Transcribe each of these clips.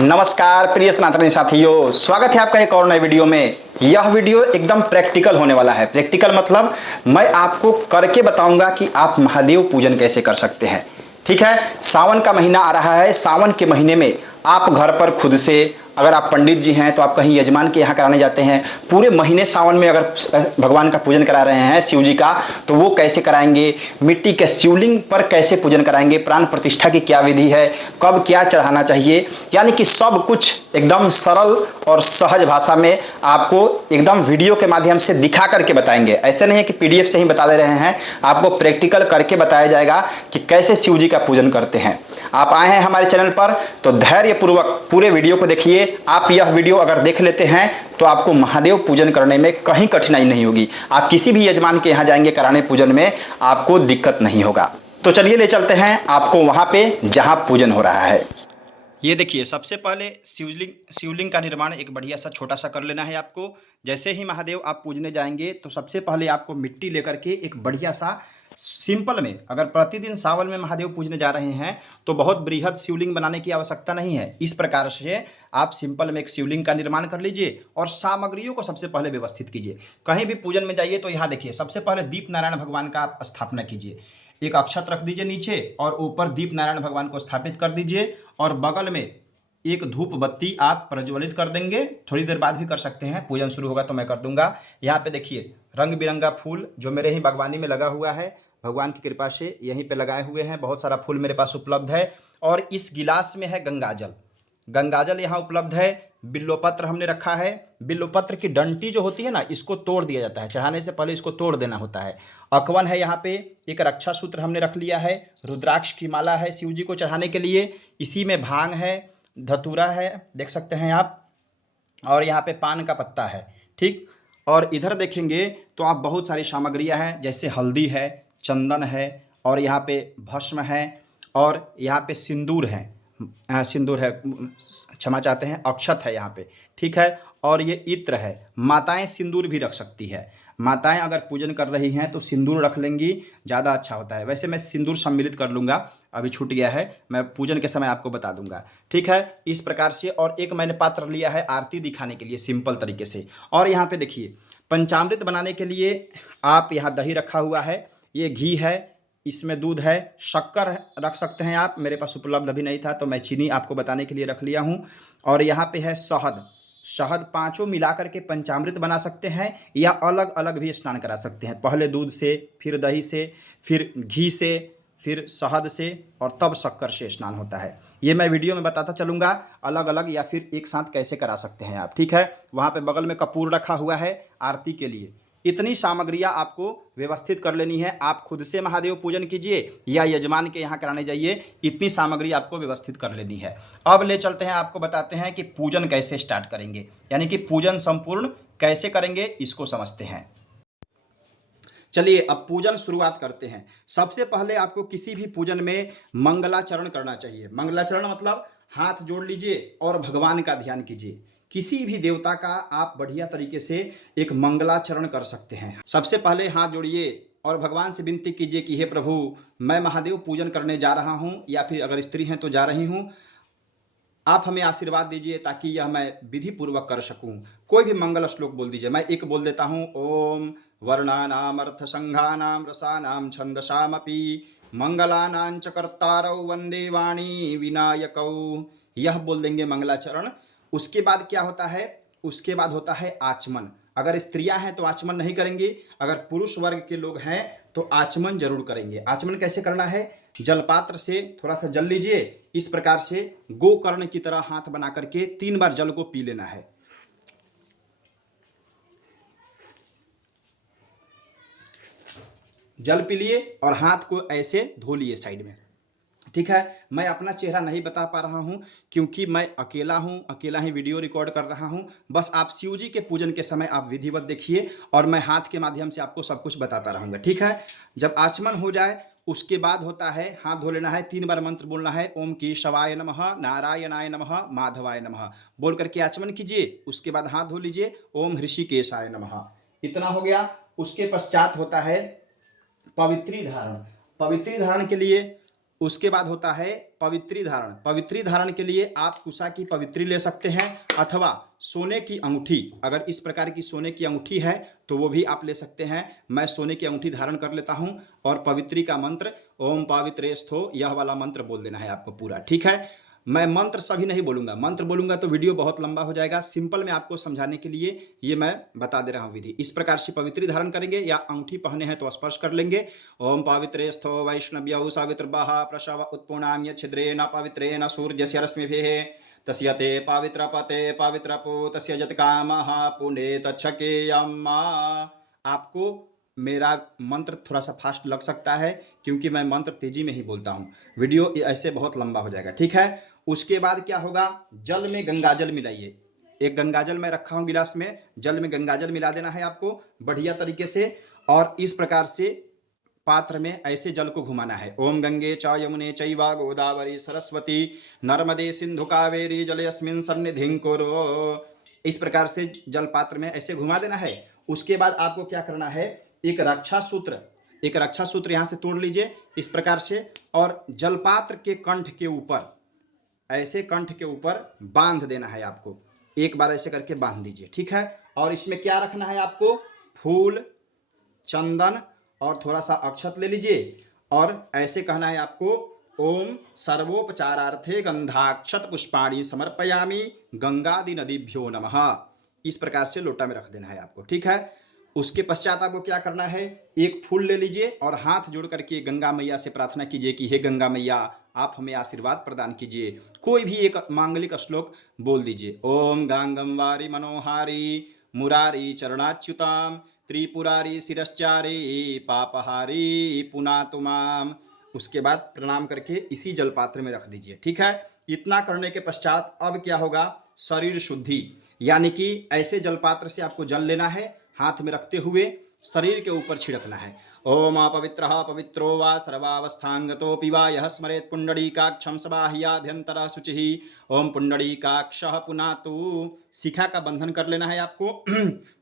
नमस्कार प्रिय सनातनी साथियों, स्वागत है आपका एक और नए वीडियो में। यह वीडियो एकदम प्रैक्टिकल होने वाला है। प्रैक्टिकल मतलब मैं आपको करके बताऊंगा कि आप महादेव पूजन कैसे कर सकते हैं। ठीक है, सावन का महीना आ रहा है। सावन के महीने में आप घर पर खुद से, अगर आप पंडित जी हैं तो आप कहीं यजमान के यहाँ कराने जाते हैं। पूरे महीने सावन में अगर भगवान का पूजन करा रहे हैं, शिव जी का, तो वो कैसे कराएंगे, मिट्टी के शिवलिंग पर कैसे पूजन कराएंगे, प्राण प्रतिष्ठा की क्या विधि है, कब क्या चढ़ाना चाहिए, यानी कि सब कुछ एकदम सरल और सहज भाषा में आपको एकदम वीडियो के माध्यम से दिखा करके बताएंगे। ऐसे नहीं है कि पीडीएफ से ही बता दे रहे हैं, आपको प्रैक्टिकल करके बताया जाएगा कि कैसे शिव जी का पूजन करते हैं। आप आए हैं हमारे चैनल पर तो धैर्यपूर्वक पूरे वीडियो को देखिए। आप यह वीडियो अगर देख लेते हैं तो आपको महादेव पूजन करने में कहीं कठिनाई नहीं होगी। आप किसी भी यजमान के यहाँ जाएंगे कराने पूजन में, आपको दिक्कत नहीं होगा। तो चलिए ले चलते हैं आपको वहां पे जहां पूजन हो रहा है। ये देखिए, सबसे पहले शिवलिंग का निर्माण एक बढ़िया सा छोटा सा कर लेना है आपको। जैसे ही महादेव आप पूजने जाएंगे तो सबसे पहले आपको मिट्टी लेकर के एक बढ़िया सा सिंपल में, अगर प्रतिदिन सावन में महादेव पूजने जा रहे हैं तो बहुत बृहद शिवलिंग बनाने की आवश्यकता नहीं है। इस प्रकार से आप सिंपल में एक शिवलिंग का निर्माण कर लीजिए और सामग्रियों को सबसे पहले व्यवस्थित कीजिए। कहीं भी पूजन में जाइए तो यहाँ देखिए, सबसे पहले दीप नारायण भगवान का आप स्थापना कीजिए। एक अक्षत रख दीजिए नीचे और ऊपर दीप नारायण भगवान को स्थापित कर दीजिए और बगल में एक धूप बत्ती आप प्रज्वलित कर देंगे। थोड़ी देर बाद भी कर सकते हैं, पूजन शुरू होगा तो मैं कर दूंगा। यहाँ पे देखिए रंग बिरंगा फूल जो मेरे ही बागवानी में लगा हुआ है, भगवान की कृपा से यहीं पे लगाए हुए हैं। बहुत सारा फूल मेरे पास उपलब्ध है और इस गिलास में है गंगाजल। गंगाजल यहाँ उपलब्ध है। बिल्वपत्र हमने रखा है। बिल्वपत्र की डंटी जो होती है ना, इसको तोड़ दिया जाता है, चढ़ाने से पहले इसको तोड़ देना होता है। अकवन है यहाँ पे, एक रक्षा सूत्र हमने रख लिया है। रुद्राक्ष की माला है शिव जी को चढ़ाने के लिए। इसी में भांग है, धतूरा है, देख सकते हैं आप, और यहाँ पे पान का पत्ता है। ठीक, और इधर देखेंगे तो आप बहुत सारी सामग्रियाँ हैं, जैसे हल्दी है, चंदन है, और यहाँ पे भस्म है, और यहाँ पे सिंदूर है। सिंदूर है, क्षमा चाहते हैं, अक्षत है यहाँ पे। ठीक है, और ये इत्र है। माताएं सिंदूर भी रख सकती है। माताएं अगर पूजन कर रही हैं तो सिंदूर रख लेंगी, ज़्यादा अच्छा होता है। वैसे मैं सिंदूर सम्मिलित कर लूँगा, अभी छूट गया है, मैं पूजन के समय आपको बता दूंगा। ठीक है, इस प्रकार से। और एक मैंने पात्र लिया है आरती दिखाने के लिए सिंपल तरीके से। और यहाँ पे देखिए, पंचामृत बनाने के लिए आप यहाँ दही रखा हुआ है, ये घी है, इसमें दूध है, शक्कर रख सकते हैं आप। मेरे पास उपलब्ध अभी नहीं था तो मैं चीनी आपको बताने के लिए रख लिया हूँ। और यहाँ पे है शहद। शहद पांचों मिला करके पंचामृत बना सकते हैं या अलग अलग भी स्नान करा सकते हैं। पहले दूध से, फिर दही से, फिर घी से, फिर शहद से, और तब शक्कर से स्नान होता है। ये मैं वीडियो में बताता चलूँगा, अलग अलग या फिर एक साथ कैसे करा सकते हैं आप। ठीक है, वहाँ पे बगल में कपूर रखा हुआ है आरती के लिए। इतनी सामग्रियाँ आपको व्यवस्थित कर लेनी है। आप खुद से महादेव पूजन कीजिए या यजमान के यहाँ कराने जाइए, इतनी सामग्री आपको व्यवस्थित कर लेनी है। अब ले चलते हैं, आपको बताते हैं कि पूजन कैसे स्टार्ट करेंगे, यानी कि पूजन संपूर्ण कैसे करेंगे, इसको समझते हैं। चलिए अब पूजन शुरुआत करते हैं। सबसे पहले आपको किसी भी पूजन में मंगलाचरण करना चाहिए। मंगलाचरण मतलब हाथ जोड़ लीजिए और भगवान का ध्यान कीजिए। किसी भी देवता का आप बढ़िया तरीके से एक मंगलाचरण कर सकते हैं। सबसे पहले हाथ जोड़िए और भगवान से विनती कीजिए कि हे प्रभु, मैं महादेव पूजन करने जा रहा हूँ, या फिर अगर स्त्री हैं तो जा रही हूँ, आप हमें आशीर्वाद दीजिए ताकि यह मैं विधि पूर्वक कर सकूं। कोई भी मंगल श्लोक बोल दीजिए। मैं एक बोल देता हूं, ओम वर्णानाम अर्थ संघानाम रसानाम छंदसामपि मंगलानां च कर्तारौ वंदे वाणी विनायकौ। यह बोल देंगे मंगलाचरण। उसके बाद क्या होता है, उसके बाद होता है आचमन। अगर स्त्रियां हैं तो आचमन नहीं करेंगी, अगर पुरुष वर्ग के लोग हैं तो आचमन जरूर करेंगे। आचमन कैसे करना है, जलपात्र से थोड़ा सा जल लीजिए, इस प्रकार से गोकर्ण की तरह हाथ बना करके 3 बार जल को पी लेना है। जल पी लिए और हाथ को ऐसे धो लिए साइड में। ठीक है, मैं अपना चेहरा नहीं बता पा रहा हूं क्योंकि मैं अकेला हूं, अकेला ही वीडियो रिकॉर्ड कर रहा हूं। बस आप शिव जी के पूजन के समय आप विधिवत देखिए और मैं हाथ के माध्यम से आपको सब कुछ बताता रहूंगा। ठीक है, जब आचमन हो जाए उसके बाद होता है हाथ धो लेना है, 3 बार मंत्र बोलना है, ओम केशवाय नमः, नारायणाय नमः, माधवाय नमः बोल करके आचमन कीजिए। उसके बाद हाथ धो लीजिए, ओम ऋषिकेशाय नमः। इतना हो गया। उसके पश्चात होता है पवित्री धारण। पवित्री धारण के लिए उसके बाद होता है पवित्री धारण। पवित्री धारण के लिए आप कुशा की पवित्री ले सकते हैं अथवा सोने की अंगूठी, अगर इस प्रकार की सोने की अंगूठी है तो वो भी आप ले सकते हैं। मैं सोने की अंगूठी धारण कर लेता हूं और पवित्री का मंत्र ओम पवित्रेस्थो, यह वाला मंत्र बोल देना है आपको पूरा, ठीक है। मैं मंत्र सभी नहीं बोलूंगा, मंत्र बोलूंगा तो वीडियो बहुत लंबा हो जाएगा। सिंपल में आपको समझाने के लिए ये मैं बता दे रहा हूँ विधि। इस प्रकार से पवित्री धारण करेंगे या अंगूठी पहने हैं तो स्पर्श कर लेंगे। ओम पवित्रेस्थो वैष्णव्यौ सावित्रबाह प्रसव उत्पूर्णाम्य छिद्रेण पवित्रेण सूर्यस्य रश्मिभिः तस्य ते पवित्रपते पवित्रपो तस्य यत्कामः पुनेत छकेयम्। आपको मेरा मंत्र थोड़ा सा फास्ट लग सकता है क्योंकि मैं मंत्र तेजी में ही बोलता हूँ, वीडियो ऐसे बहुत लंबा हो जाएगा, ठीक है। उसके बाद क्या होगा, जल में गंगाजल मिलाइए। एक गंगाजल मैं रखा हूँ गिलास में, जल में गंगाजल मिला देना है आपको बढ़िया तरीके से और इस प्रकार से पात्र में ऐसे जल को घुमाना है। ओम गंगे च यमुने चैव गोदावरी सरस्वती नर्मदे सिंधु कावेरी जलेऽस्मिन् सन्निधिं कुरु। इस प्रकार से जल पात्र में ऐसे घुमा देना है। उसके बाद आपको क्या करना है, एक रक्षा सूत्र यहाँ से तोड़ लीजिए इस प्रकार से और जलपात्र के कंठ के ऊपर, ऐसे कंठ के ऊपर बांध देना है आपको। एक बार ऐसे करके बांध दीजिए, ठीक है। और इसमें क्या रखना है आपको, फूल, चंदन और थोड़ा सा अक्षत ले लीजिए और ऐसे कहना है आपको ओम सर्वोपचारार्थे गंधाक्षत पुष्पाणि समर्पयामि गंगादि नदीभ्यो नमः। इस प्रकार से लोटा में रख देना है आपको, ठीक है। उसके पश्चात आपको क्या करना है, एक फूल ले लीजिए और हाथ जोड़ करके गंगा मैया से प्रार्थना कीजिए कि हे गंगा मैया आप हमें आशीर्वाद प्रदान कीजिए। कोई भी एक मांगलिक श्लोक बोल दीजिए। ओम गांगम वारी मनोहारी मुरारी चरणाच्युताम त्रिपुरारी शिरश्चारी पापहारी पुनातुमाम। उसके बाद प्रणाम करके इसी जलपात्र में रख दीजिए, ठीक है। इतना करने के पश्चात अब क्या होगा, शरीर शुद्धि, यानी कि ऐसे जलपात्र से आपको जल लेना है, हाथ में रखते हुए शरीर के ऊपर छिड़कना है। ओम अपवित्रः पवित्रो वा सर्वावस्थांगतोऽपि वा यः स्मरेत् पुंडरीकाक्षं सबाह्याभ्यंतरः शुचिः। ओम पुंडरीकाक्षः पुनातु। शिखा का बंधन कर लेना है आपको।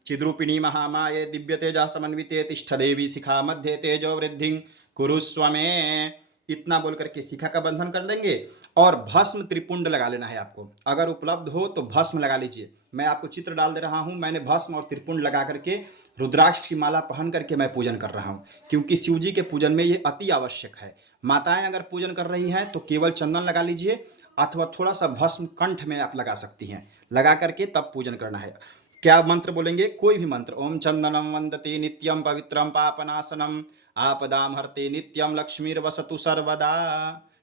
चिद्रूपिणी महामाये दिव्य तेजः समन्विते तिष्ठ देवी शिखा मध्य तेजो वृद्धि कुरुस्व में। इतना बोल करके शिखा का बंधन कर लेंगे और भस्म त्रिपुंड लगा लेना है आपको। अगर उपलब्ध हो तो भस्म लगा लीजिए, मैं आपको चित्र डाल दे रहा हूं। मैंने भस्म और त्रिपुंड लगा करके रुद्राक्ष की माला पहन करके मैं पूजन कर रहा हूं क्योंकि शिव जी के पूजन में ये अति आवश्यक है। माताएं अगर पूजन कर रही हैं तो केवल चंदन लगा लीजिए अथवा थोड़ा सा भस्म कंठ में आप लगा सकती हैं, लगा करके तब पूजन करना है। क्या मंत्र बोलेंगे, कोई भी मंत्र। ओम चंदनम वंदते नित्यम पवित्रम पापनाशनम आपदाम हरते नित्यम लक्ष्मीर्वसतु सर्वदा,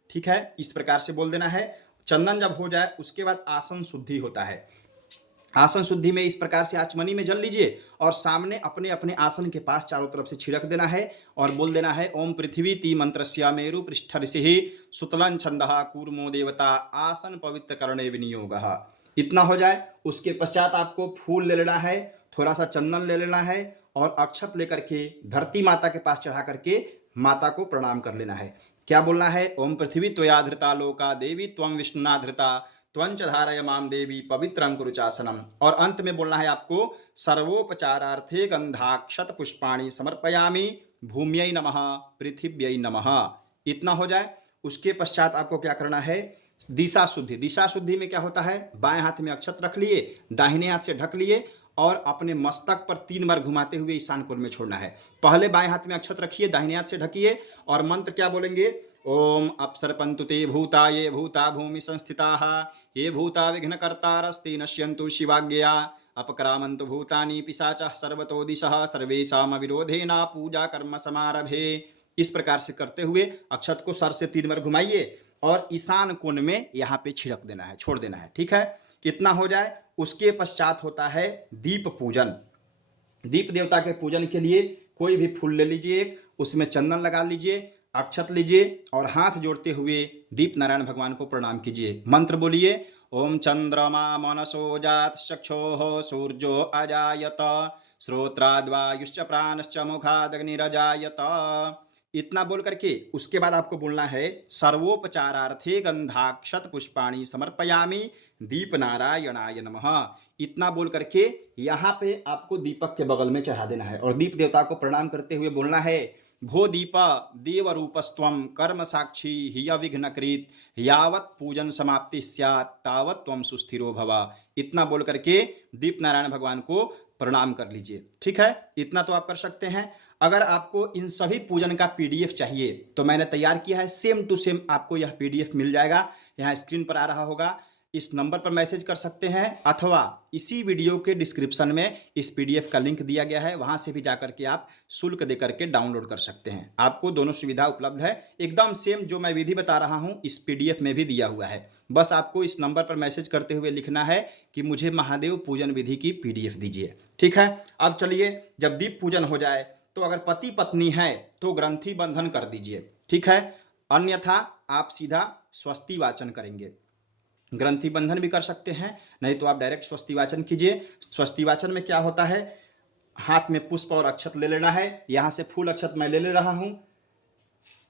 ठीक है। इस प्रकार से बोल देना है। चंदन जब हो जाए उसके बाद आसन शुद्धि होता है। आसन शुद्धि में इस प्रकार से आचमनी में जल लीजिए और सामने अपने अपने आसन के पास चारों तरफ से छिड़क देना है और बोल देना है ओम पृथ्वी ती मंत्रस्या मेरु पृष्ठ ऋषि सुतलं छंदः कूर्मो देवता आसन पवित्र करणे विनियोगः। इतना हो जाए उसके पश्चात आपको फूल ले लेना है, थोड़ा सा चंदन ले लेना है और अक्षत लेकर के धरती माता के पास चढ़ा करके माता को प्रणाम कर लेना है। क्या बोलना है, ओम पृथ्वी त्वया धृता लोका देवी त्वं विष्णुना धृता त्वंच धारय माम देवी पवित्रं कुरु चासनम। और अंत में बोलना है आपको सर्वोपचारार्थे गंधाक्षत पुष्पाणि समर्पयामि भूम्यै नमः पृथिव्यै नमः। इतना हो जाए उसके पश्चात आपको क्या करना है, दिशा शुद्धि। दिशा शुद्धि में क्या होता है, बाएं हाथ में अक्षत रख लिए, दाहिने हाथ से ढक लिए और अपने मस्तक पर 3 बार घुमाते हुए ईशान कोण में छोड़ना है। पहले बाएं हाथ में अक्षत रखिए, दाहिने हाथ से ढकिए और मंत्र क्या बोलेंगे, ओम अप्सरपन्तु ते भूता ये भूता भूमि संस्थिताः ये भूता विघ्नकर्तारस्ते नश्यन्तु शिवाज्ञया अपक्रामन्तु भूतानि पिशाचः सर्वतो दिशः सर्वेषां विरोधेन पूजा कर्म समारभे। इस प्रकार से करते हुए अक्षत को सर से 3 बार घुमाइए और ईशान कोण में यहाँ पे छिड़क देना है, छोड़ देना है, ठीक है। कितना हो जाए उसके पश्चात होता है दीप पूजन। दीप देवता के पूजन के लिए कोई भी फूल ले लीजिए, उसमें चंदन लगा लीजिए, अक्षत लीजिए और हाथ जोड़ते हुए दीप नारायण भगवान को प्रणाम कीजिए। मंत्र बोलिए ओम चंद्रमा मनसो जात चक्षोः सूर्यो अजायत श्रोत्राद्वायुश्च प्राणश्च मुखादग्निरजायत। इतना बोल करके उसके बाद आपको बोलना है सर्वोपचारार्थे गंधाक्षत पुष्पाणि समर्पयामि दीप नारायणाय नमः। इतना बोल करके यहाँ पे आपको दीपक के बगल में चढ़ा देना है और दीप देवता को प्रणाम करते हुए बोलना है भो दीप देव रूपस्त्वं कर्म साक्षी हिय विघ्नकृत यावत पूजन समाप्ति स्यात् तावत त्वं सुस्थिरो भव। इतना बोल करके दीप नारायण भगवान को प्रणाम कर लीजिए। ठीक है, इतना तो आप कर सकते हैं। अगर आपको इन सभी पूजन का पीडीएफ चाहिए तो मैंने तैयार किया है, सेम टू सेम आपको यह पीडीएफ मिल जाएगा। यहाँ स्क्रीन पर आ रहा होगा, इस नंबर पर मैसेज कर सकते हैं अथवा इसी वीडियो के डिस्क्रिप्शन में इस पीडीएफ का लिंक दिया गया है, वहां से भी जाकर के आप शुल्क दे करके डाउनलोड कर सकते हैं। आपको दोनों सुविधा उपलब्ध है, एकदम सेम जो मैं विधि बता रहा हूं इस पीडीएफ में भी दिया हुआ है। बस आपको इस नंबर पर मैसेज करते हुए लिखना है कि मुझे महादेव पूजन विधि की पीडीएफ दीजिए। ठीक है, अब चलिए, जब दीप पूजन हो जाए तो अगर पति पत्नी है तो ग्रंथि बंधन कर दीजिए। ठीक है, अन्यथा आप सीधा स्वस्ति वाचन करेंगे। ग्रंथि बंधन भी कर सकते हैं, नहीं तो आप डायरेक्ट स्वस्ति वाचन कीजिए। स्वस्ति वाचन में क्या होता है, हाथ में पुष्प और अक्षत ले लेना है। यहाँ से फूल अक्षत मैं ले रहा हूँ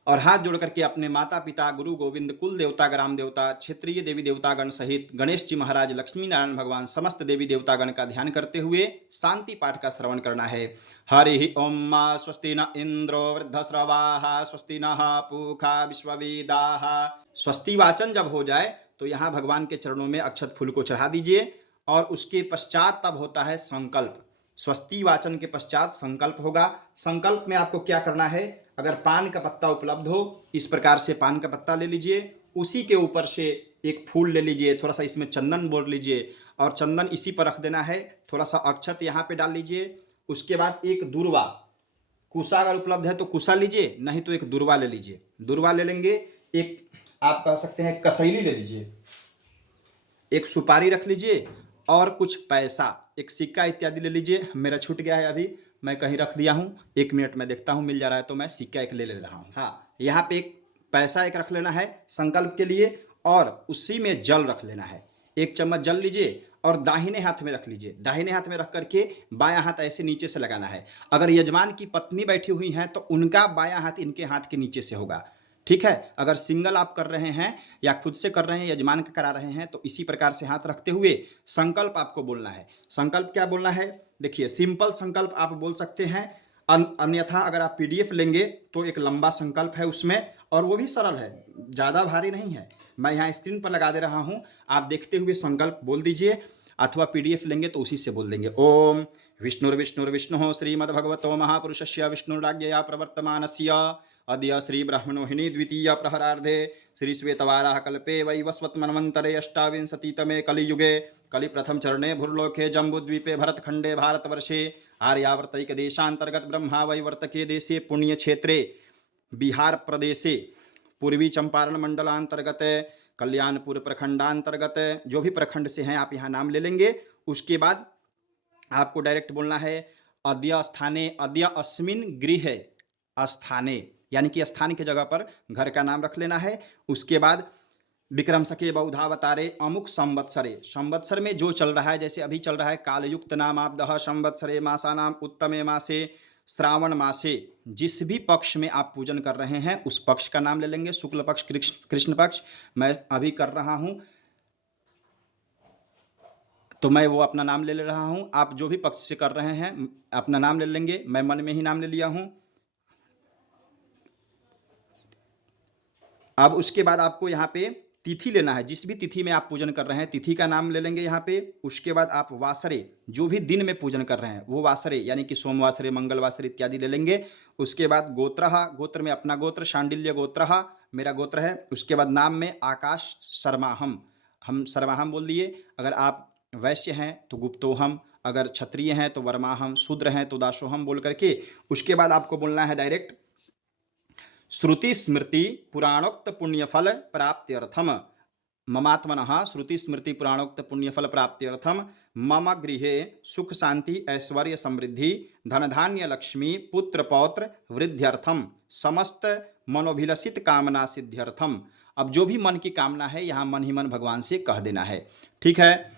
और हाथ जोड़ करके अपने माता पिता, गुरु गोविंद, कुल देवता, ग्राम देवता, क्षेत्रीय देवी देवतागण सहित गणेश जी महाराज, लक्ष्मी नारायण भगवान, समस्त देवी देवतागण का ध्यान करते हुए शांति पाठ का श्रवण करना है। हरि ओम स्वस्ति न इंद्रो वृद्धश्रवाः स्वस्ति नः पूषा विश्ववेदाः। स्वस्ति वाचन जब हो जाए तो यहाँ भगवान के चरणों में अक्षत फूल को चढ़ा दीजिए और उसके पश्चात तब होता है संकल्प। स्वस्ति वाचन के पश्चात संकल्प होगा। संकल्प में आपको क्या करना है, अगर पान का पत्ता उपलब्ध हो इस प्रकार से पान का पत्ता ले लीजिए, उसी के ऊपर से एक फूल ले लीजिए, थोड़ा सा इसमें चंदन बोल लीजिए और चंदन इसी पर रख देना है। थोड़ा सा अक्षत यहाँ पे डाल लीजिए। उसके बाद एक दुर्वा, कुसा अगर उपलब्ध है तो कुसा लीजिए, नहीं तो एक दुर्वा ले लीजिए। दुर्वा ले लेंगे, एक आप कह सकते हैं कसैली ले लीजिए, एक सुपारी रख लीजिए और कुछ पैसा, एक सिक्का इत्यादि ले लीजिए। मेरा छूट गया है, अभी मैं कहीं रख दिया हूँ, 1 मिनट में देखता हूँ, मिल जा रहा है तो मैं सिक्का एक ले रहा हूँ। हाँ, यहाँ पे एक पैसा एक रख लेना है संकल्प के लिए और उसी में जल रख लेना है। 1 चम्मच जल लीजिए और दाहिने हाथ में रख लीजिए। दाहिने हाथ में रख करके बायां हाथ ऐसे नीचे से लगाना है। अगर यजमान की पत्नी बैठी हुई हैं तो उनका बायां हाथ इनके हाथ के नीचे से होगा। ठीक है, अगर सिंगल आप कर रहे हैं या खुद से कर रहे हैं, यजमान का करा रहे हैं, तो इसी प्रकार से हाथ रखते हुए संकल्प आपको बोलना है। संकल्प क्या बोलना है, देखिए सिंपल संकल्प आप बोल सकते हैं, अन्यथा अगर आप पीडीएफ लेंगे तो एक लंबा संकल्प है उसमें और वो भी सरल है, ज़्यादा भारी नहीं है। मैं यहाँ स्क्रीन पर लगा दे रहा हूँ, आप देखते हुए संकल्प बोल दीजिए अथवा पीडीएफ लेंगे तो उसी से बोल देंगे। ओम विष्णुर्विष्णुर्विष्णु श्रीमद्भगवतो महापुरुषस्य विष्णुराज्ञया प्रवर्तमानस्य अद्य श्री ब्रह्मणोहिनी द्वितीय प्रहरार्धे श्री श्वेतवाराह कल्पे वैवस्वतमन्वन्तरे अष्टाविंशतितमे कलियुगे कलि प्रथम चरणे भूर्लोके जम्बूद्वीपे भरतखंडे भारतवर्षे आर्यावर्तैक देशांतर्गत ब्रह्मा वैवर्तके देशे पुण्य क्षेत्रे बिहार प्रदेशे पूर्वी चंपारण मंडलांतर्गत कल्याणपुर प्रखंडांतर्गत, जो भी प्रखंड से हैं आप यहाँ नाम ले लेंगे। उसके बाद आपको डायरेक्ट बोलना है अद्य स्थाने, अद्य अस्मिन् गृह स्थाने, यानी कि स्थान की जगह पर घर का नाम रख लेना है। उसके बाद विक्रम सके बौधावतारे अमुक संवत्सरे, संवत्सर में जो चल रहा है, जैसे अभी चल रहा है कालयुक्त नाम आपदह संवत्सरे मासा नाम उत्तमे मासे श्रावण मासे, जिस भी पक्ष में आप पूजन कर रहे हैं उस पक्ष का नाम ले लेंगे। शुक्ल पक्ष, कृष्ण पक्ष मैं अभी कर रहा हूं तो मैं वो अपना नाम ले रहा हूं। आप जो भी पक्ष से कर रहे हैं अपना नाम ले लेंगे, मैं मन में ही नाम ले लिया हूं। अब उसके बाद आपको यहाँ पे तिथि लेना है, जिस भी तिथि में आप पूजन कर रहे हैं तिथि का नाम ले लेंगे यहाँ पे। उसके बाद आप वासरे, जो भी दिन में पूजन कर रहे हैं वो वासरे, यानी कि सोमवासरे, मंगलवासरे इत्यादि ले लेंगे। उसके बाद गोत्रः, गोत्र में अपना गोत्र, शांडिल्य गोत्रः मेरा गोत्र है। उसके बाद नाम में आकाश शर्माहम, हम शर्माहम बोल दिए। अगर आप वैश्य हैं तो गुप्तोहम, अगर क्षत्रिय हैं तो वर्माहम, शूद्र हैं तो दासोहम बोल करके उसके बाद आपको बोलना है डायरेक्ट श्रुति स्मृति पुराणोक्त पुण्यफल प्राप्त्यर्थम ममात्मनः श्रुति स्मृति पुराणोक्त पुण्यफल प्राप्त्यर्थम मम गृहे सुख शांति ऐश्वर्य समृद्धि धन धान्य लक्ष्मी पुत्र पौत्र वृद्ध्यर्थम समस्त मनोभिलषित कामना सिद्ध्यर्थम। अब जो भी मन की कामना है यहाँ मन ही मन भगवान से कह देना है। ठीक है,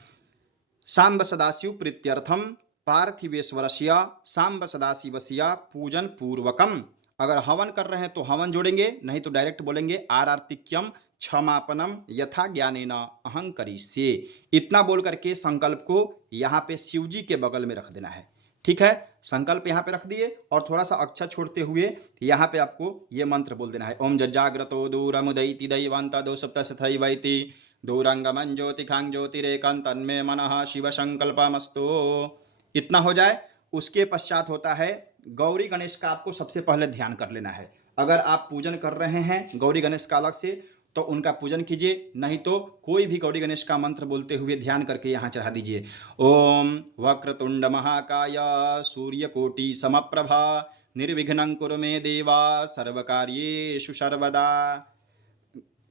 सांब सदाशिव प्रीत्यर्थम पार्थिवेश्वरस्य सांब सदाशिवस्य पूजन पूर्वकम। अगर हवन कर रहे हैं तो हवन जोड़ेंगे, नहीं तो डायरेक्ट बोलेंगे आरार्तिक्यम क्षमापनम यथा ज्ञानेन अहं करिष्ये। इतना बोल करके संकल्प को यहाँ पे शिव जी के बगल में रख देना है। ठीक है, संकल्प यहाँ पे रख दिए और थोड़ा सा अक्षर छोड़ते हुए यहाँ पे आपको ये मंत्र बोल देना है। ओम जज्जाग्रतो दूरमुदैति दैवान्तो सप्तशतैवैति दूरंगमं ज्योतिखां ज्योतिरेकं तन्मे मनः शिव संकल्पमस्तु। इतना हो जाए, उसके पश्चात होता है गौरी गणेश का आपको सबसे पहले ध्यान कर लेना है। अगर आप पूजन कर रहे हैं गौरी गणेश का अलग से तो उनका पूजन कीजिए, नहीं तो कोई भी गौरी गणेश का मंत्र बोलते हुए ध्यान करके यहाँ चढ़ा दीजिए। ओम वक्रतुंड महाकाय सूर्यकोटि समप्रभा निर्विघ्नं कुरु मे देवा सर्वकार्येषु सर्वदा।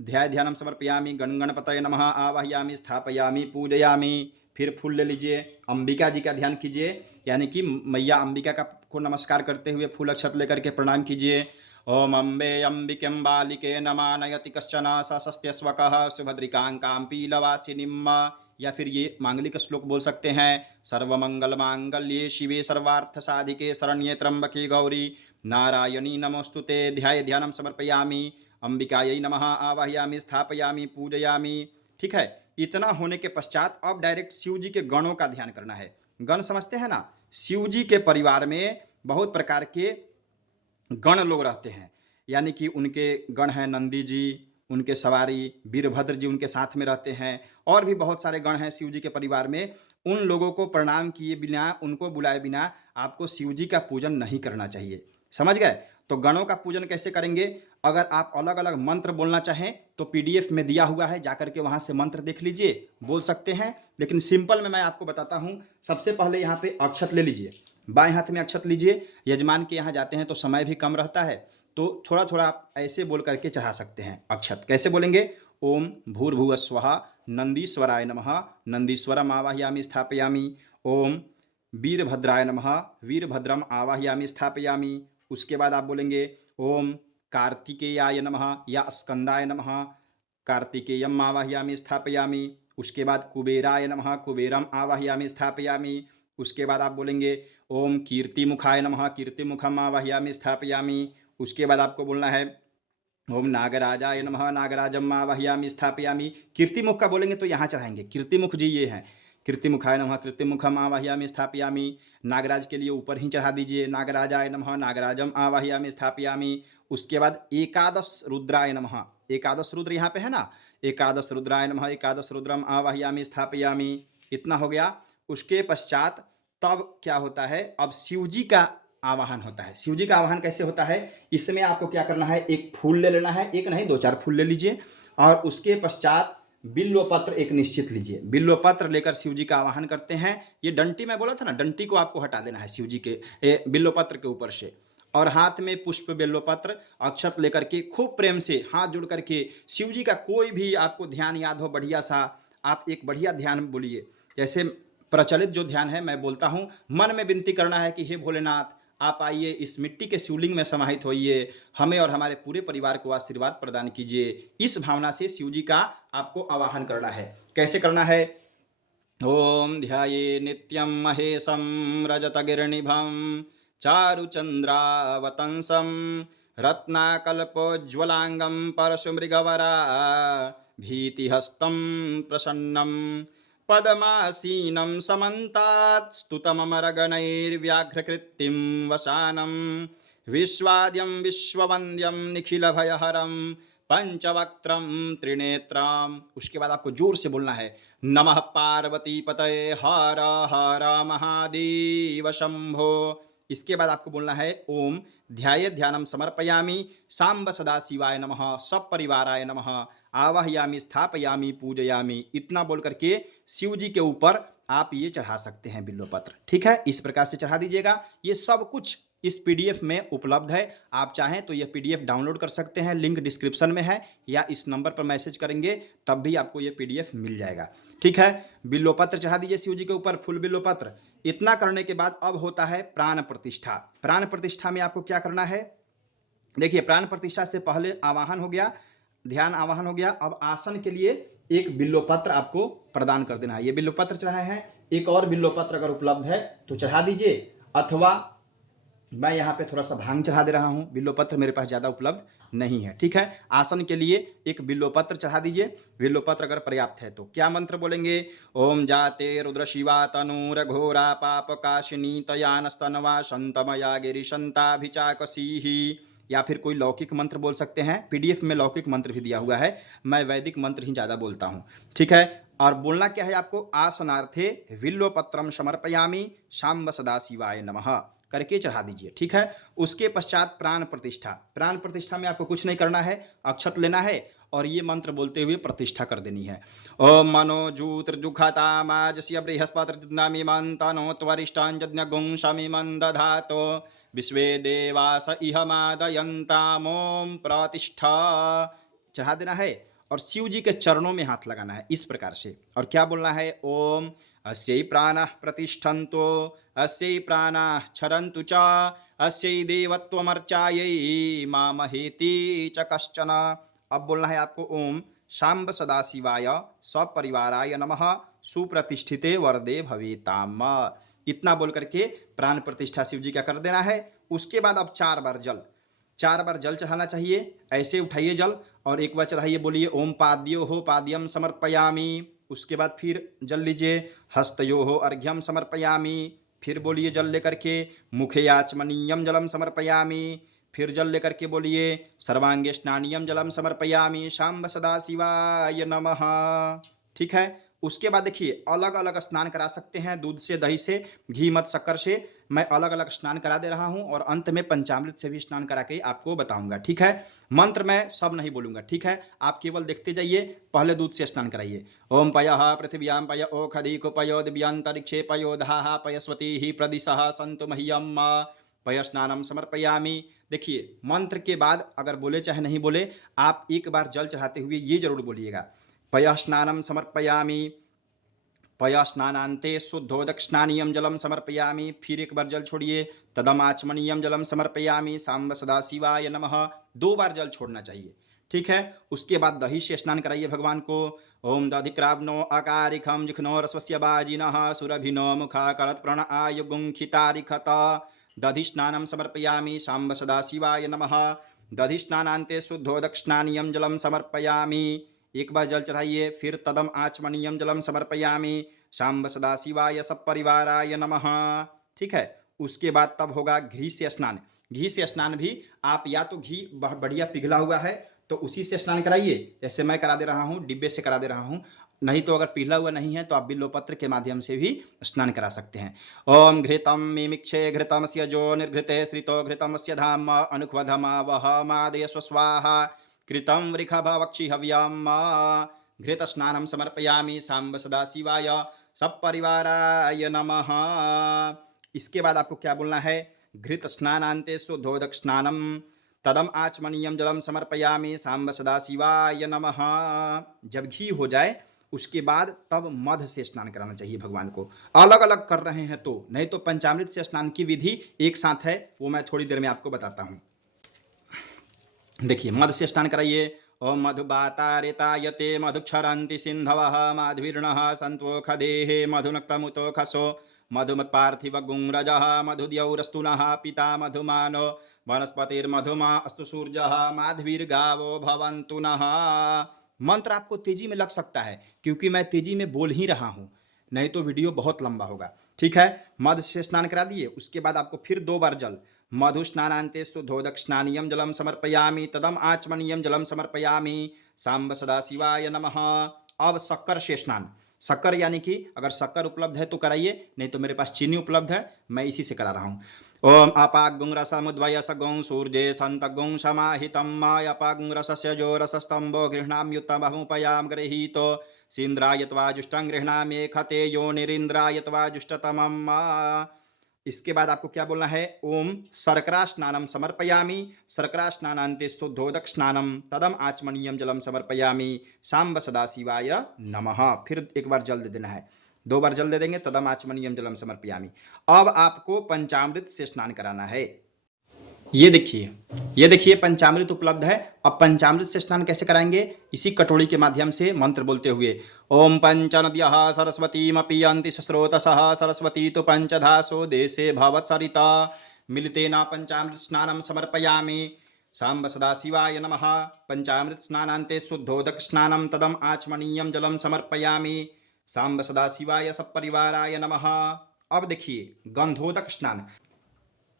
ध्यानम समर्पयामि गणगणपतये नमः आवाहयामि स्थापयामि पूजयामि। फिर फूल ले लीजिए, अंबिका जी का ध्यान कीजिए, यानी कि मैया अंबिका का को नमस्कार करते हुए फूल अक्षत लेकर के प्रणाम कीजिए। ओम अम्बे अंबिकें बालिके नमा नयति कश्चन सस्त्यस्वकः सुभद्रिकां कां पीलवासिनीं। या फिर ये मांगलिक श्लोक बोल सकते हैं। सर्वमंगल मांगल्ये शिवे सर्वार्थ साधिके शरण्ये त्र्यंबके गौरी नारायणी नमोस्तुते। ध्यानम समर्पयामि अंबिकायै नमः आवाहयामि स्थापयामि पूजयामि। ठीक है, इतना होने के पश्चात अब डायरेक्ट शिव जी के गणों का ध्यान करना है। गण समझते हैं ना, शिव जी के परिवार में बहुत प्रकार के गण लोग रहते हैं, यानी कि उनके गण हैं नंदी जी, उनके सवारी वीरभद्र जी उनके साथ में रहते हैं, और भी बहुत सारे गण हैं शिव जी के परिवार में। उन लोगों को प्रणाम किए बिना, उनको बुलाए बिना आपको शिव जी का पूजन नहीं करना चाहिए। समझ गए? तो गणों का पूजन कैसे करेंगे? अगर आप अलग अलग मंत्र बोलना चाहें तो पीडीएफ में दिया हुआ है, जाकर के वहाँ से मंत्र देख लीजिए, बोल सकते हैं। लेकिन सिंपल में मैं आपको बताता हूँ। सबसे पहले यहाँ पे अक्षत ले लीजिए, बाएं हाथ में अक्षत लीजिए। यजमान के यहाँ जाते हैं तो समय भी कम रहता है, तो थोड़ा थोड़ा आप ऐसे बोल करके चढ़ा सकते हैं अक्षत। कैसे बोलेंगे? ओम भूर्भुवः स्वः नंदीश्वराय नमः नंदीश्वरम आवाहयामि स्थापयामि। ओम वीरभद्राय नमः वीरभद्रम आवाहयामि स्थापयामि। उसके बाद आप बोलेंगे ओम कार्तिकेयाय नमः या स्कंदाय नमः कार्तिकेयम आवाहयामि स्थापयामि। उसके बाद कुबेराय नमः कुबेरम आवाहयामि स्थापयामि। उसके बाद आप बोलेंगे ओम कीर्तिमुखाय नमः कीर्तिमुखम आवाहयामि स्थापयामि। उसके बाद आपको बोलना है ओम नागराजाय नमः नागराजम आवाहयामि स्थापयामि। कीर्तिमुख का बोलेंगे तो यहाँ चढ़ाएंगे, कीर्तिमुख जी ये हैं। कीर्तिमुखाय नमः कीर्तिमुखम आवाहयामि स्थापयामि। नागराज के लिए ऊपर ही चढ़ा दीजिए, नागराजाय नमः नागराजम आवाहयामि स्थापयामि। उसके बाद एकादश रुद्राय नमः, एकादश रुद्र यहाँ पे है ना, एकादश रुद्राय नमः एकादश रुद्रम आवाहयामि स्थापयामि। इतना हो गया। उसके पश्चात तब क्या होता है? अब शिव जी का आवाहन होता है। शिव जी का आवाहन कैसे होता है? इसमें आपको क्या करना है? एक फूल ले लेना है, एक नहीं 2-4 फूल ले लीजिए, और उसके पश्चात बिल्वपत्र एक निश्चित लीजिए। बिल्वपत्र लेकर शिव जी का आवाहन करते हैं। ये डंटी मैं बोला था ना, डंटी को आपको हटा देना है शिव जी के बिल्वपत्र के ऊपर से, और हाथ में पुष्प बिल्वपत्र अक्षत लेकर के खूब प्रेम से हाथ जोड़ करके शिव जी का कोई भी आपको ध्यान याद हो बढ़िया सा, आप एक बढ़िया ध्यान बोलिए। जैसे प्रचलित जो ध्यान है मैं बोलता हूँ, मन में विनती करना है कि हे भोलेनाथ आप आइए, इस मिट्टी के शिवलिंग में समाहित होइए, हमें और हमारे पूरे परिवार को आशीर्वाद प्रदान कीजिए। इस भावना से शिव जी का आपको आवाहन करना है। कैसे करना है? ओम ध्याये नित्यं महेशं रजतगिरिनिभं चारुचंद्रावतंसं रत्नाकल्पोज्ज्वलांगं परशुमृगवरा भीतिहस्तं प्रसन्नं पद्मासीनं समन्तात् स्तुतममरगणैर्व्याघ्रकृत्तिं वसानं विश्वाद्यं विश्ववन्द्यं निखिलभयहरं पंचवक्त्रम त्रिनेत्रम। उसके बाद आपको जोर से बोलना है नमः पार्वती पतये हर हर महादेव शंभो। इसके बाद आपको बोलना है ओम ध्यानम समर्पयामि सांब सदा शिवाय नमः सब परिवाराय नमः आवाहयामि स्थापयामि पूजयामि। इतना बोल करके शिव जी के ऊपर आप ये चढ़ा सकते हैं बिल्वपत्र। ठीक है, इस प्रकार से चढ़ा दीजिएगा। ये सब कुछ इस पीडीएफ में उपलब्ध है। आप चाहें तो यह पीडीएफ डाउनलोड कर सकते हैं, लिंक डिस्क्रिप्शन में है, या इस नंबर पर मैसेज करेंगे तब भी आपको यह पीडीएफ मिल जाएगा। ठीक है, बिल्वपत्र चढ़ा दीजिए शिव जी के ऊपर, फुल बिल्वपत्र। इतना करने के बाद अब होता है प्राण प्रतिष्ठा। प्राण प्रतिष्ठा में आपको क्या करना है? देखिए, प्राण प्रतिष्ठा से पहले आवाहन हो गया, ध्यान आवाहन हो गया। अब आसन के लिए एक बिल्वपत्र आपको प्रदान कर देना है। ये बिल्वपत्र चढ़ाए हैं, एक और बिल्वपत्र अगर उपलब्ध है तो चढ़ा दीजिए, अथवा मैं यहाँ पे थोड़ा सा भांग चढ़ा दे रहा हूँ। बिल्वपत्र मेरे पास ज़्यादा उपलब्ध नहीं है, ठीक है। आसन के लिए एक बिल्वपत्र चढ़ा दीजिए। बिल्वपत्र अगर पर्याप्त है तो क्या मंत्र बोलेंगे? ओम जाते रुद्र शिवा तनूर घोरा पाप काशिनी तयानस्तनवा संतमया गिरिशंताभिचाकसीहि। या फिर कोई लौकिक मंत्र बोल सकते हैं। पीडीएफ में लौकिक मंत्र भी दिया हुआ है, मैं वैदिक मंत्र ही ज़्यादा बोलता हूँ, ठीक है। और बोलना क्या है आपको? आसनार्थे बिल्वपत्रम समर्पयामि शाम्ब सदाशिवाय नमः करके चढ़ा दीजिए, ठीक है। उसके पश्चात प्राण प्रतिष्ठा। प्राण प्रतिष्ठा में आपको कुछ नहीं करना है, अक्षत लेना है और ये मंत्र बोलते हुए प्रतिष्ठा कर देनी है। ओम मनोजूतर्जुखातामाजस्य बृहस्पतिर्नामिमं त्वरिष्टाञ्जज्ञगुं शमिमं दधातो विश्वे देवास इह मादयन्तामोम प्रतिष्ठा चढ़ा देना है और शिव जी के चरणों में हाथ लगाना है इस प्रकार से। और क्या बोलना है? ओम अस्यै प्राणः प्रतिष्ठन्तो अस्यै प्राणाः क्षरन्तु च अस्यै देवत्वमर्चायै मामहेति च कश्चन। अब बोलना है आपको ओम शाम्ब सदाशिवाय सपरिवाराय नमः सुप्रतिष्ठिते वरदे भवेताम। इतना बोल करके प्राण प्रतिष्ठा शिव जी का कर देना है। उसके बाद अब 4 बार जल चढ़ाना चाहिए। ऐसे उठाइए जल और एक बार चढ़ाइए, बोलिए ओम पाद्यो हो पाद्यम समर्पयामि। उसके बाद फिर जल लीजिए। हस्तयो हो अर्घ्यम समर्पयामि। फिर बोलिए जल लेकर के मुखे याचमनीयम जलम समर्पयामि। फिर जल लेकर के बोलिए सर्वांगे स्नानीयम जलम समर्पयामि शाम्ब सदाशिवाय नमः, ठीक है। उसके बाद देखिए अलग अलग स्नान करा सकते हैं, दूध से, दही से, घी मत शक्कर से। मैं अलग अलग स्नान करा दे रहा हूं और अंत में पंचामृत से भी स्नान करा के आपको बताऊंगा, ठीक है। मंत्र मैं सब नहीं बोलूंगा, ठीक है। आप केवल देखते जाइए। पहले दूध से स्नान कराइए। ओम पयः पृथिव्यां पय ओखधिको पयो दिव्यांतरिक्षे पयो धाः पयस्वती प्रदिशः सन्तु मह्यम् पय स्नानम समर्पयामि। देखिए मंत्र के बाद अगर बोले चाहे नहीं बोले, आप एक बार जल चढ़ाते हुए ये जरूर बोलिएगा, पय स्नानम समर्पयामि। पय स्नानान्ते शुद्धोदक स्नानीयम जलम समर्पयामि। फिर एक बार जल छोड़िए। तदम आचमनीयम जलम समर्पयामि सांब सदाशिवाय नमः। 2 बार जल छोड़ना चाहिए, ठीक है। उसके बाद दही से स्नान कराइए भगवान को। ओम दधिक्राव्नो अकारिखम जिघ्नो रस्वस्य बाजिनः सुरभिनो मुखाकरत् प्रण आयुगुंखितारिखत। दधि स्नानम समर्पयामि सांब सदाशिवाय नमः। दधि स्नानान्ते शुद्धोदक स्नानीयम जलम समर्पयामि। एक बार जल चढ़ाइए। फिर तदम आचमनीयम जलम समर्पयामि शाम्ब सदाशिवाय सपरिवाराय नमः, ठीक है। उसके बाद तब होगा घी से स्नान। घी से स्नान भी आप या तो घी बढ़िया पिघला हुआ है तो उसी से स्नान कराइए, जैसे मैं करा दे रहा हूँ, डिब्बे से करा दे रहा हूँ। नहीं तो अगर पिघला हुआ नहीं है तो आप बिल्वपत्र के माध्यम से भी स्नान करा सकते हैं। ओम घृतम मिमिक्षे घृतमस्य जो निर्घृते स्त्रितो घृतमस्य धाम अनुक्वधमा वह मादय स्वस्वाहा कृतं वृषभवक्षि हव्यम घृत स्नानम समर्पयामि सांब सदाशिवाय सपरिवाराय नमः। इसके बाद आपको क्या बोलना है? घृत स्नानान्ते शुद्धोदक स्नानम तदम आचमनीयम जलम समर्पयामि सांब सदाशिवाय नमः। जब घी हो जाए उसके बाद तब मध से स्नान कराना चाहिए भगवान को। अलग अलग कर रहे हैं तो, नहीं तो पंचामृत से स्नान की विधि एक साथ है, वो मैं थोड़ी देर में आपको बताता हूँ। देखिए मध से स्नान कराइए। ओम मधुबातारितायते मधुक्षरन्ति सिन्धवः माध्वीर्णः सन्तोखदेहे मधुनक्तमुतोखसो मधुमत्पार्थिव गुंरजः मधुद्यौरस्तुनः पिता मधुमानो वनस्पतिर्मधुमा अस्तु सूर्यः माध्वीर्गावो भवन्तु नः। मंत्र आपको तेजी में लग सकता है क्योंकि मैं तेजी में बोल ही रहा हूँ, नहीं तो वीडियो बहुत लंबा होगा, ठीक है। मध से स्नान करा दिए। उसके बाद आपको फिर 2 बार जल। मधु स्नानान्ते शुद्धोदक स्नानीयम जलम समर्पयामि तदम आचमनीयम जलम समर्पयामि सांब सदाशिवाय नमः। अब शक्कर से स्नान। शक्कर यानी कि अगर शक्कर उपलब्ध है तो कराइए, नहीं तो मेरे पास चीनी उपलब्ध है, मैं इसी से करा रहा हूँ। ओम अपागुं रसमुद्वय सगुं सूर्ये संतगुं समाहितं मायपागुं रसस्य जो रसस्तंभो गृह्णाम्युत्तममुपयां गृहीतो सीन्द्रायत्वा जुष्टं गृह्णाम्ये खते यो निरिन्द्रायत्वा जुष्टतमम्। इसके बाद आपको क्या बोलना है? ओम शर्करा स्नानम समर्पयामि शर्करा स्नानान्ते शुद्धोदक स्नानम तदम आचमनीयम जलम समर्पयामि सांब सदाशिवाय नमः। फिर एक बार जल दे देना है, 2 बार जल दे देंगे। तदम आचमनीयम जलम समर्पयामि। अब आपको पंचामृत से स्नान कराना है। ये देखिए पंचामृत उपलब्ध है। अब पंचामृत से स्नान कैसे कराएंगे? इसी कटोरी के माध्यम से मंत्र बोलते हुए। ओम पंचनद्यः सरस्वतीमपि यन्ति स्रोतसः सरस्वती तो पंचधासो देशे भवत्सरिता मिलितेन पंचामृत स्नानं समर्पयामि। सांब सदाशिवाय नमः। पंचामृत स्नानान्ते शुद्धोदक स्नानं तदम आचमनीयम जलम समर्पयामि। सांब सदाशिवाय सपरिवाराय नमः। अब देखिए गंधोदक स्नान।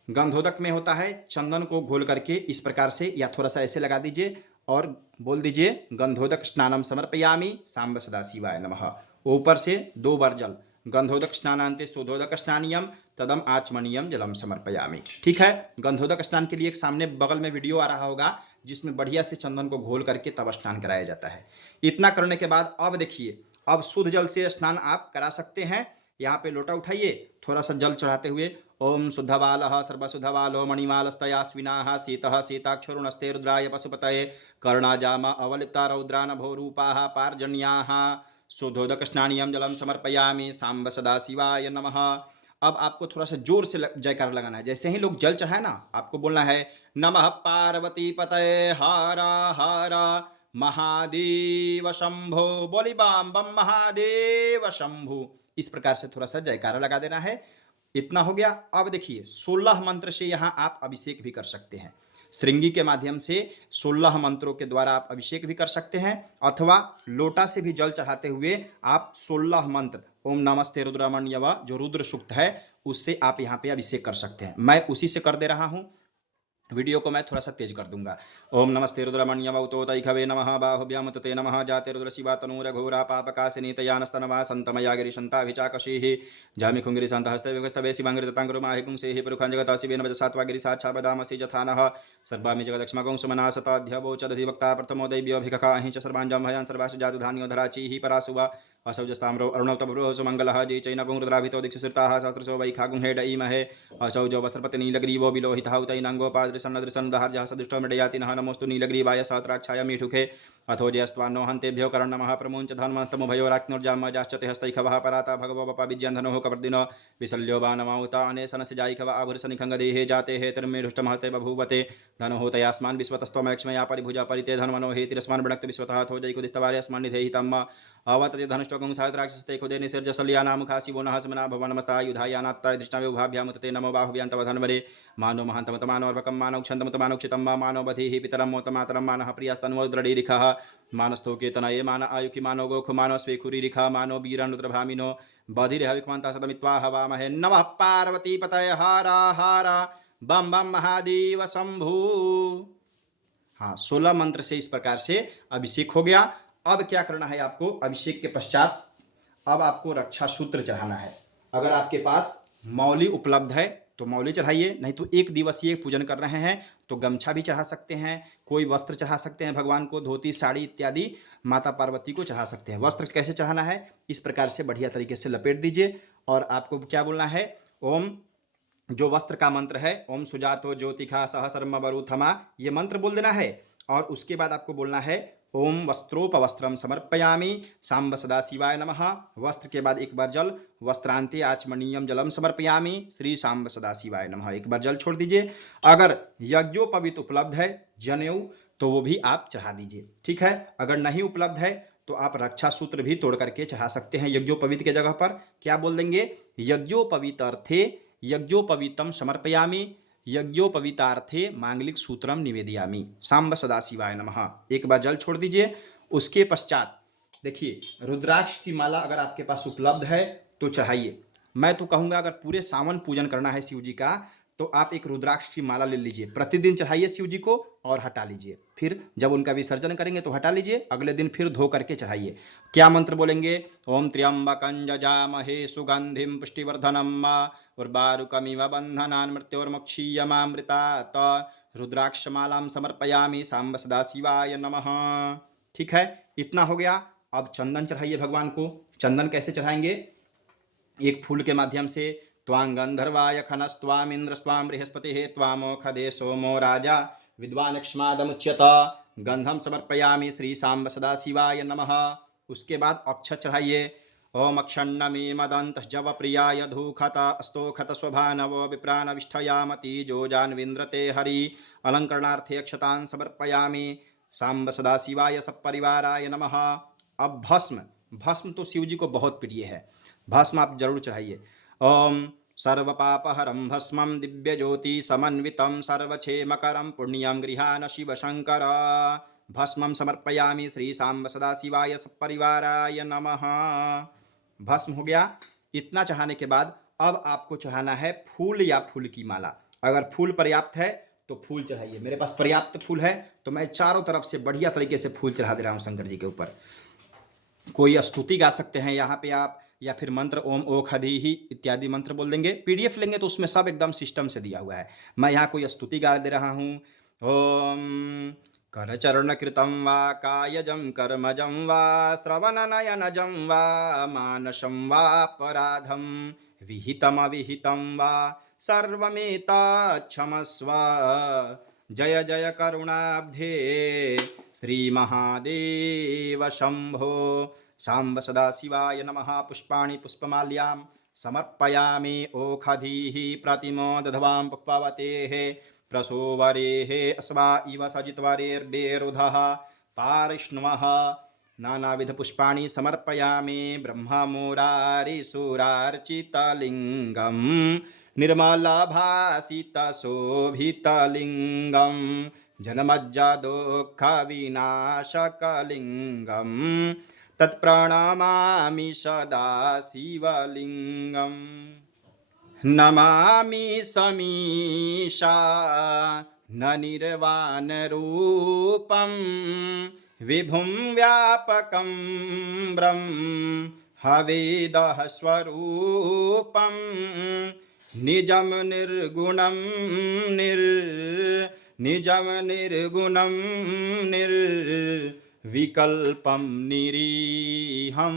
गंधोदक में होता है चंदन को घोल करके इस प्रकार से या थोड़ा सा ऐसे लगा दीजिए और बोल दीजिए गंधोदक स्नानम समर्पयामि सांब सदाशिवाय नमः। ऊपर से 2 बार जल। गंधोदक स्नानांते शोधोदक स्नानियम तदम आचमनीयम जलम समर्पयामि। ठीक है। गंधोदक स्नान के लिए एक सामने बगल में वीडियो आ रहा होगा जिसमें बढ़िया से चंदन को घोल करके तब स्नान कराया जाता है। इतना करने के बाद अब देखिए अब शुद्ध जल से स्नान आप करा सकते हैं। यहाँ पे लोटा उठाइए, थोड़ा सा जल चढ़ाते हुए ओम शुद्धबालः सर्वशुद्धबालो मणिमालस्तयास्विनाः शीतः शीताक्षरुणस्ते रुद्राय पशुपतये कर्णाजामा अवलिप्ता रौद्रा नभोरूपाः पार्जन्याः शुद्धोदक स्नानियम जलम समर्पयामि सांब सदाशिवाय नमः। अब आपको थोड़ा सा जोर से जयकार लगाना है। जैसे ही लोग जल चढ़ाए ना आपको बोलना है नमः पार्वती पतये हरा हरा महादेव शंभो। बोली बम बम महादेव शंभु। इस प्रकार से थोड़ा सा जयकारा लगा देना है। इतना हो गया। अब देखिए 16 मंत्र से यहाँ आप अभिषेक भी कर सकते हैं। श्रृंगी के माध्यम से 16 मंत्रों के द्वारा आप अभिषेक भी कर सकते हैं अथवा लोटा से भी जल चढ़ाते हुए आप 16 मंत्र ओम नमस्ते रुद्रमण्यव जो रुद्र सूक्त है उससे आप यहाँ पे अभिषेक कर सकते हैं। मैं उसी से कर दे रहा हूँ। वीडियो को मैं थोड़ा सा तेज कर दूंगा। ओम नमस्ते रुद्रमण्यमौतोतैखवे नमः बाहुभ्याम तते नमः जाते रुद्र शिवा तनूर घोरा पापकाशिनी तयानस्तनवा संतमया गिरिशंताभिचाकशीः जामि खुंगिरि संतहस्ते विगस्तवे शिवांगिरतांगुरु माहिकुंसेहि पुरुखां जगता शिवेन वजसात्वा गिरिसाच्छा बदामसि जथानः सर्वामि जगदक्ष्मगं सुमनासताध्यवोचदधिवक्ता प्रथमो दैव्योभिकखाहि च सर्वाञ्जं भयान् सर्वाश्च जातुधान्यो धराचिः परासुवा असौजस्ताम्रो अरुणवतभ्रो सुमङ्गलः जय चैनगुं रुद्राभितो दीक्षिसृताः सहस्रशो वैखागुं हेडईमहे असौजो वस्त्रपति नीलग्रीवो विलोहितः उतैनाङ्गोपादृशन्नदृशन्नदहर्जः सदृष्टो मृडयाति नः नमोऽस्तु नीलग्रीवाय सहस्राक्षाय मीठुखे अथो जयस्त्वान्नो हन्तेभ्यो करणमः प्रमुञ्च धन्मस्तमुभयोराज्ञोर्जामजाश्चते हस्तैखवः पराता भगवो बपा विज्ञान्धनोः कपर्दिनो विशल्यो बाणमाउता अनेसनस्य जायिखव आभुरसनिखङ्गदेहे जाते हेतर्मेढुष्टमहते बभूवते धनो तयास्मान् विश्वतस्त्वमैक्ष्मया परिभुजा परिते धन्मनो हेतिरस्मान् वृणक्तु विश्वतः अथो जयकुदिस्तवार्यस्मान् निधेहितम् अवतति धनुष्टकं सहस्राक्षस्ते खुदे निसर्जसल्यानामुखा शिवो नः समना भवनमस्तायुधायानात्ताय दृष्टाव्युभाभ्यामुतते नमो बाहुभ्यान्तव धन्वरे मानो महान्तमतमानोर्भकं मानौ क्षन्तमतमानुक्षितं मानो बधिः पितरं मोतमातरं मानः प्रियस्तन्वोद्रडीरिखः मानस्थोकेतनये मान आयुखि मानो गोखु मानो स्वेखुरीरिखः मानो वीरनुद्रभामिनो बधिर्हविक्मन्तः सतमित्वा हवामहे। नमः पार्वती पतये हरा हरा बम बम महादेव शंभु। हाँ 16 मंत्र से इस प्रकार से अभिषेक हो गया। अब क्या करना है आपको अभिषेक के पश्चात अब आपको रक्षा सूत्र चढ़ाना है। अगर आपके पास मौली उपलब्ध है तो मौली चढ़ाइए, नहीं तो 1 दिवसीय पूजन कर रहे हैं तो गमछा भी चढ़ा सकते हैं, कोई वस्त्र चढ़ा सकते हैं भगवान को, धोती साड़ी इत्यादि माता पार्वती को चढ़ा सकते हैं। वस्त्र कैसे चढ़ाना है इस प्रकार से बढ़िया तरीके से लपेट दीजिए और आपको क्या बोलना है ओम जो वस्त्र का मंत्र है ओम सुजातो ज्योतिखा सहस्रम वरुथमा ये मंत्र बोल देना है। और उसके बाद आपको बोलना है ओम वस्त्रोपवस्त्रम समर्पयामि सांब सदाशिवाय नमः। वस्त्र के बाद एक बार जल वस्त्रांते आचमनीयम जलम समर्पयामि श्री सांब सदाशिवाय नमः। एक बार जल छोड़ दीजिए। अगर यज्ञोपवीत उपलब्ध है जनेऊ तो वो भी आप चढ़ा दीजिए। ठीक है। अगर नहीं उपलब्ध है तो आप रक्षा सूत्र भी तोड़ करके चढ़ा सकते हैं। यज्ञोपवीत के जगह पर क्या बोल देंगे यज्ञोपवीत अर्थे यज्ञोपवीतम समर्पयामि यज्ञोपवीतार्थे मांगलिक सूत्रम निवेदयामि सांब सदाशिवाय नमः। एक बार जल छोड़ दीजिए। उसके पश्चात देखिए रुद्राक्ष की माला अगर आपके पास उपलब्ध है तो चढ़ाइए। मैं तो कहूँगा अगर पूरे सावन पूजन करना है शिव जी का तो आप एक रुद्राक्ष की माला ले लीजिए, प्रतिदिन चढ़ाइए शिव जी को और हटा लीजिए। फिर जब उनका विसर्जन करेंगे तो हटा लीजिए, अगले दिन फिर धो करके चढ़ाइए। क्या मंत्र बोलेंगे ओम त्र्यंबकं जजामहे सुगंधिं पुष्टिवर्धनम् उर्वारुकमिव बन्धनान् मृत्योर्मुक्षीयमामृतात् रुद्राक्षमालां समर्पयामि सांब सदाशिवाय नमः। ठीक है। इतना हो गया। अब चंदन चढ़ाइए भगवान को। चंदन कैसे चढ़ाएंगे एक फूल के माध्यम से त्वां गंधर्वाय खनस्त्वामिंद्र स्वाम बृहस्पतिः त्वामोखदे सोमो राजा विद्वानक्ष्मादमुच्यत गंधम समर्पयामि श्री सांब सदाशिवाय नमः। उसके बाद अक्षत चढ़ाइए ओम अक्षण्णमी मदंत जव प्रियाय धूखत स्तोखत स्वभानवो विप्रानविष्ठयामति जो जानविन्द्रते हरि अलंकरणार्थे अक्षतान् समर्पयामि सांब सदाशिवाय सपरिवाराय नमः। अब भस्म तो शिव जी को बहुत प्रिय है, भस्म आप जरूर चढ़ाइए। ओम सर्वपापहरं भस्मं दिव्यज्योति समन्वितं सर्वक्षेमकरं पुण्यं गृहाण शिव शंकर। भस्मं समर्पयामि श्री सांब सदाशिवाय सपरिवाराय नमः। भस्म हो गया। इतना चढ़ाने के बाद अब आपको चढ़ाना है फूल या फूल की माला। अगर फूल पर्याप्त है तो फूल चढ़ाइए। मेरे पास पर्याप्त फूल है तो मैं चारों तरफ से बढ़िया तरीके से फूल चढ़ा दे रहा हूँ शंकर जी के ऊपर। कोई स्तुति गा सकते हैं यहाँ पे आप, या फिर मंत्र ओम ओ खदी ही इत्यादि मंत्र बोल देंगे। पीडीएफ लेंगे तो उसमें सब एकदम सिस्टम से दिया हुआ है। मैं यहाँ कोई स्तुति गा दे रहा हूँ। ओम करचरण कृतं वा कायजं कर्मजं वा श्रवणनयनजं वा मानसं वा अपराधं विहितमविहितं वा सर्वमेतच्छमस्व। जय जय करुणाब्धे श्री महादेव शंभो। सांब सदाशिवाय नमः। पुष्पाणि पुष्पमाल्यां समर्पयामि ओखधीः प्रतिमोदध्वां पुष्पवतेः प्रसोवरेः अस्वा इव सजितवरेर्देरुधः पारिष्णवः। नानाविध पुष्पाणि समर्पयामि ब्रह्ममुरारिसुरार्चितलिङ्गं निर्मलभासितशोभितलिङ्गं जनमज्जदुःखविनाशकलिङ्गं तत्प्रणमामि सदा शिवलिङ्गम्। नमामि समीशा न निर्वाणरूपं विभुं व्यापकं ब्रह्मवेदः स्वरूपं निजं निर्गुणं निर्विकल्पं निरीहं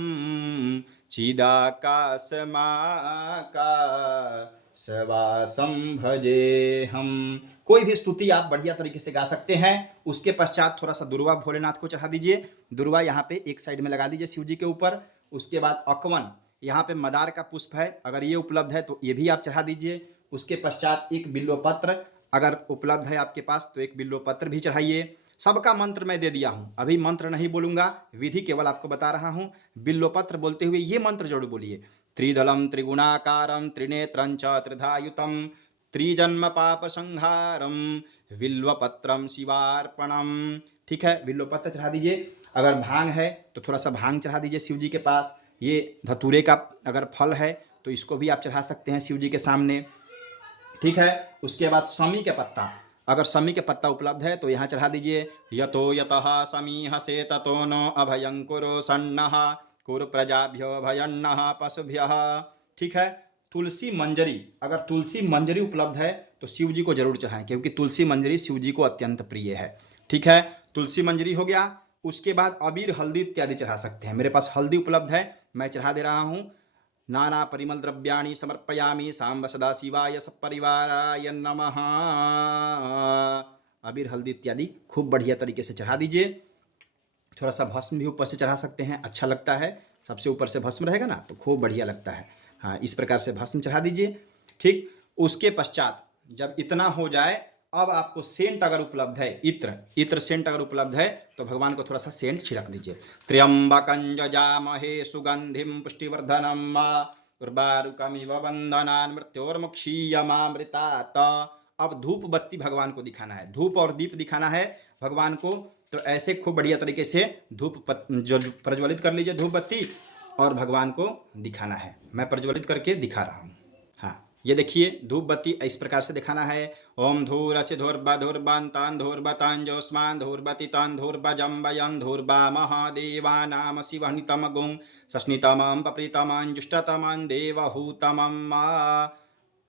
चिदाकाशमाकाशवासं भजेऽहम्। कोई भी स्तुति आप बढ़िया तरीके से गा सकते हैं। उसके पश्चात थोड़ा सा दुर्वा भोलेनाथ को चढ़ा दीजिए। दुर्वा यहाँ पे एक साइड में लगा दीजिए शिव जी के ऊपर। उसके बाद अकवन, यहाँ पे मदार का पुष्प है, अगर ये उपलब्ध है तो ये भी आप चढ़ा दीजिए। उसके पश्चात एक बिल्वपत्र अगर उपलब्ध है आपके पास तो एक बिल्वपत्र भी चढ़ाइए। सबका मंत्र मैं दे दिया हूँ, अभी मंत्र नहीं बोलूँगा, विधि केवल आपको बता रहा हूँ। बिल्वपत्र बोलते हुए ये मंत्र जरूर बोलिए। त्रिदलं त्रिगुणाकारं त्रिनेत्रं च त्रिधायुतं त्रिजन्म पाप संहारम बिल्वपत्रम शिवार्पणम। ठीक है, बिल्वपत्र चढ़ा दीजिए। अगर भांग है तो थोड़ा सा भांग चढ़ा दीजिए शिव जी के पास। ये धतूरे का अगर फल है तो इसको भी आप चढ़ा सकते हैं शिव जी के सामने। ठीक है, उसके बाद समी के पत्ता, अगर समी के पत्ता उपलब्ध है तो यहाँ चढ़ा दीजिए। यतो यतः समीह से ततो नो अभयं कुरु सन्नः कुरु प्रजाभ्यो भयन्नः पशुभ्यः। ठीक है, तुलसी मंजरी, अगर तुलसी मंजरी उपलब्ध है तो शिव जी को जरूर चढ़ाएं, क्योंकि तुलसी मंजरी शिव जी को अत्यंत प्रिय है। ठीक है, तुलसी मंजरी हो गया। उसके बाद अबीर हल्दी इत्यादि चढ़ा सकते हैं। मेरे पास हल्दी उपलब्ध है, मैं चढ़ा दे रहा हूँ। नाना परिमल द्रव्याणि समर्पयामि सांब सदाशिवाय सपरिवाराय नमः। अबीर हल्दी इत्यादि खूब बढ़िया तरीके से चढ़ा दीजिए। थोड़ा सा भस्म भी ऊपर से चढ़ा सकते हैं, अच्छा लगता है। सबसे ऊपर से भस्म रहेगा ना तो खूब बढ़िया लगता है। हाँ, इस प्रकार से भस्म चढ़ा दीजिए। ठीक, उसके पश्चात जब इतना हो जाए, अब आपको सेंट अगर उपलब्ध है, इत्र सेंट अगर उपलब्ध है तो भगवान को थोड़ा सा सेंट छिड़क दीजिए। त्र्यंबकं जजामहे सुगंधिं पुष्टिवर्धनम उर्वारुकमिव बंधनान् मृत्योर्मुक्षीयमामृतात्। अब धूप बत्ती भगवान को दिखाना है, धूप और दीप दिखाना है भगवान को। तो ऐसे खूब बढ़िया तरीके से धूप जो प्रज्वलित कर लीजिए धूप बत्ती, और भगवान को दिखाना है। मैं प्रज्वलित करके दिखा रहा हूँ। हाँ, ये देखिए धूप बत्ती इस प्रकार से दिखाना है। ओम धूरस्य धूर्बधूर्बन्तान् धूर्बतान् जोस्मान् धूर्बतितान् धूर्बजम्बयन् धूर्बा महादेवानाम शिवनितम गुं सस्नितमं पप्रीतमं जुष्टतमं देवहूतमं मा।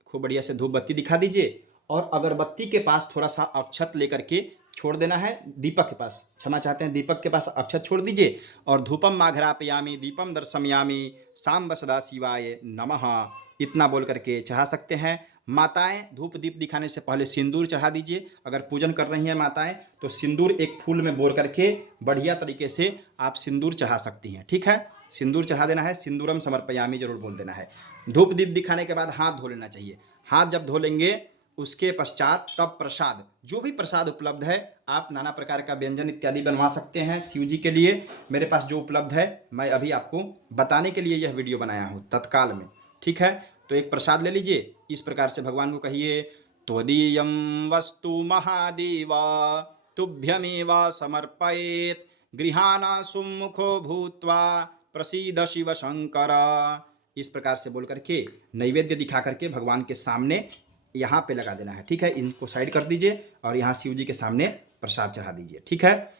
खूब बढ़िया से धूप बत्ती दिखा दीजिए। और अगरबत्ती के पास थोड़ा सा अक्षत लेकर के छोड़ देना है। दीपक के पास, क्षमा चाहते हैं, दीपक के पास अक्षत छोड़ दीजिए। और धूपम माघरापयामी दीपम दर्शयामी सांब सदाशिवाय नमः, इतना बोल करके चढ़ा सकते हैं। माताएं धूप दीप दिखाने से पहले सिंदूर चढ़ा दीजिए। अगर पूजन कर रही हैं माताएं तो सिंदूर एक फूल में बोर करके बढ़िया तरीके से आप सिंदूर चढ़ा सकती हैं। ठीक है, सिंदूर चढ़ा देना है, सिंदूरम समर्पयामी जरूर बोल देना है। धूप दीप दिखाने के बाद हाथ धो लेना चाहिए। हाथ जब धो लेंगे उसके पश्चात तब प्रसाद, जो भी प्रसाद उपलब्ध है, आप नाना प्रकार का व्यंजन इत्यादि बनवा सकते हैं शिव जी के लिए। मेरे पास जो उपलब्ध है मैं अभी आपको बताने के लिए यह वीडियो बनाया हूँ तत्काल में। ठीक है, तो एक प्रसाद ले लीजिए। इस प्रकार से भगवान को कहिए, त्वदीयं वस्तु महादेव तुभ्यमेव समर्पयेत् गृहाणा सुमुखो भूत्वा प्रसीद शिव शंकर। इस प्रकार से बोल करके नैवेद्य दिखा करके भगवान के सामने यहाँ पे लगा देना है। ठीक है, इनको साइड कर दीजिए और यहाँ शिव जी के सामने प्रसाद चढ़ा दीजिए। ठीक है,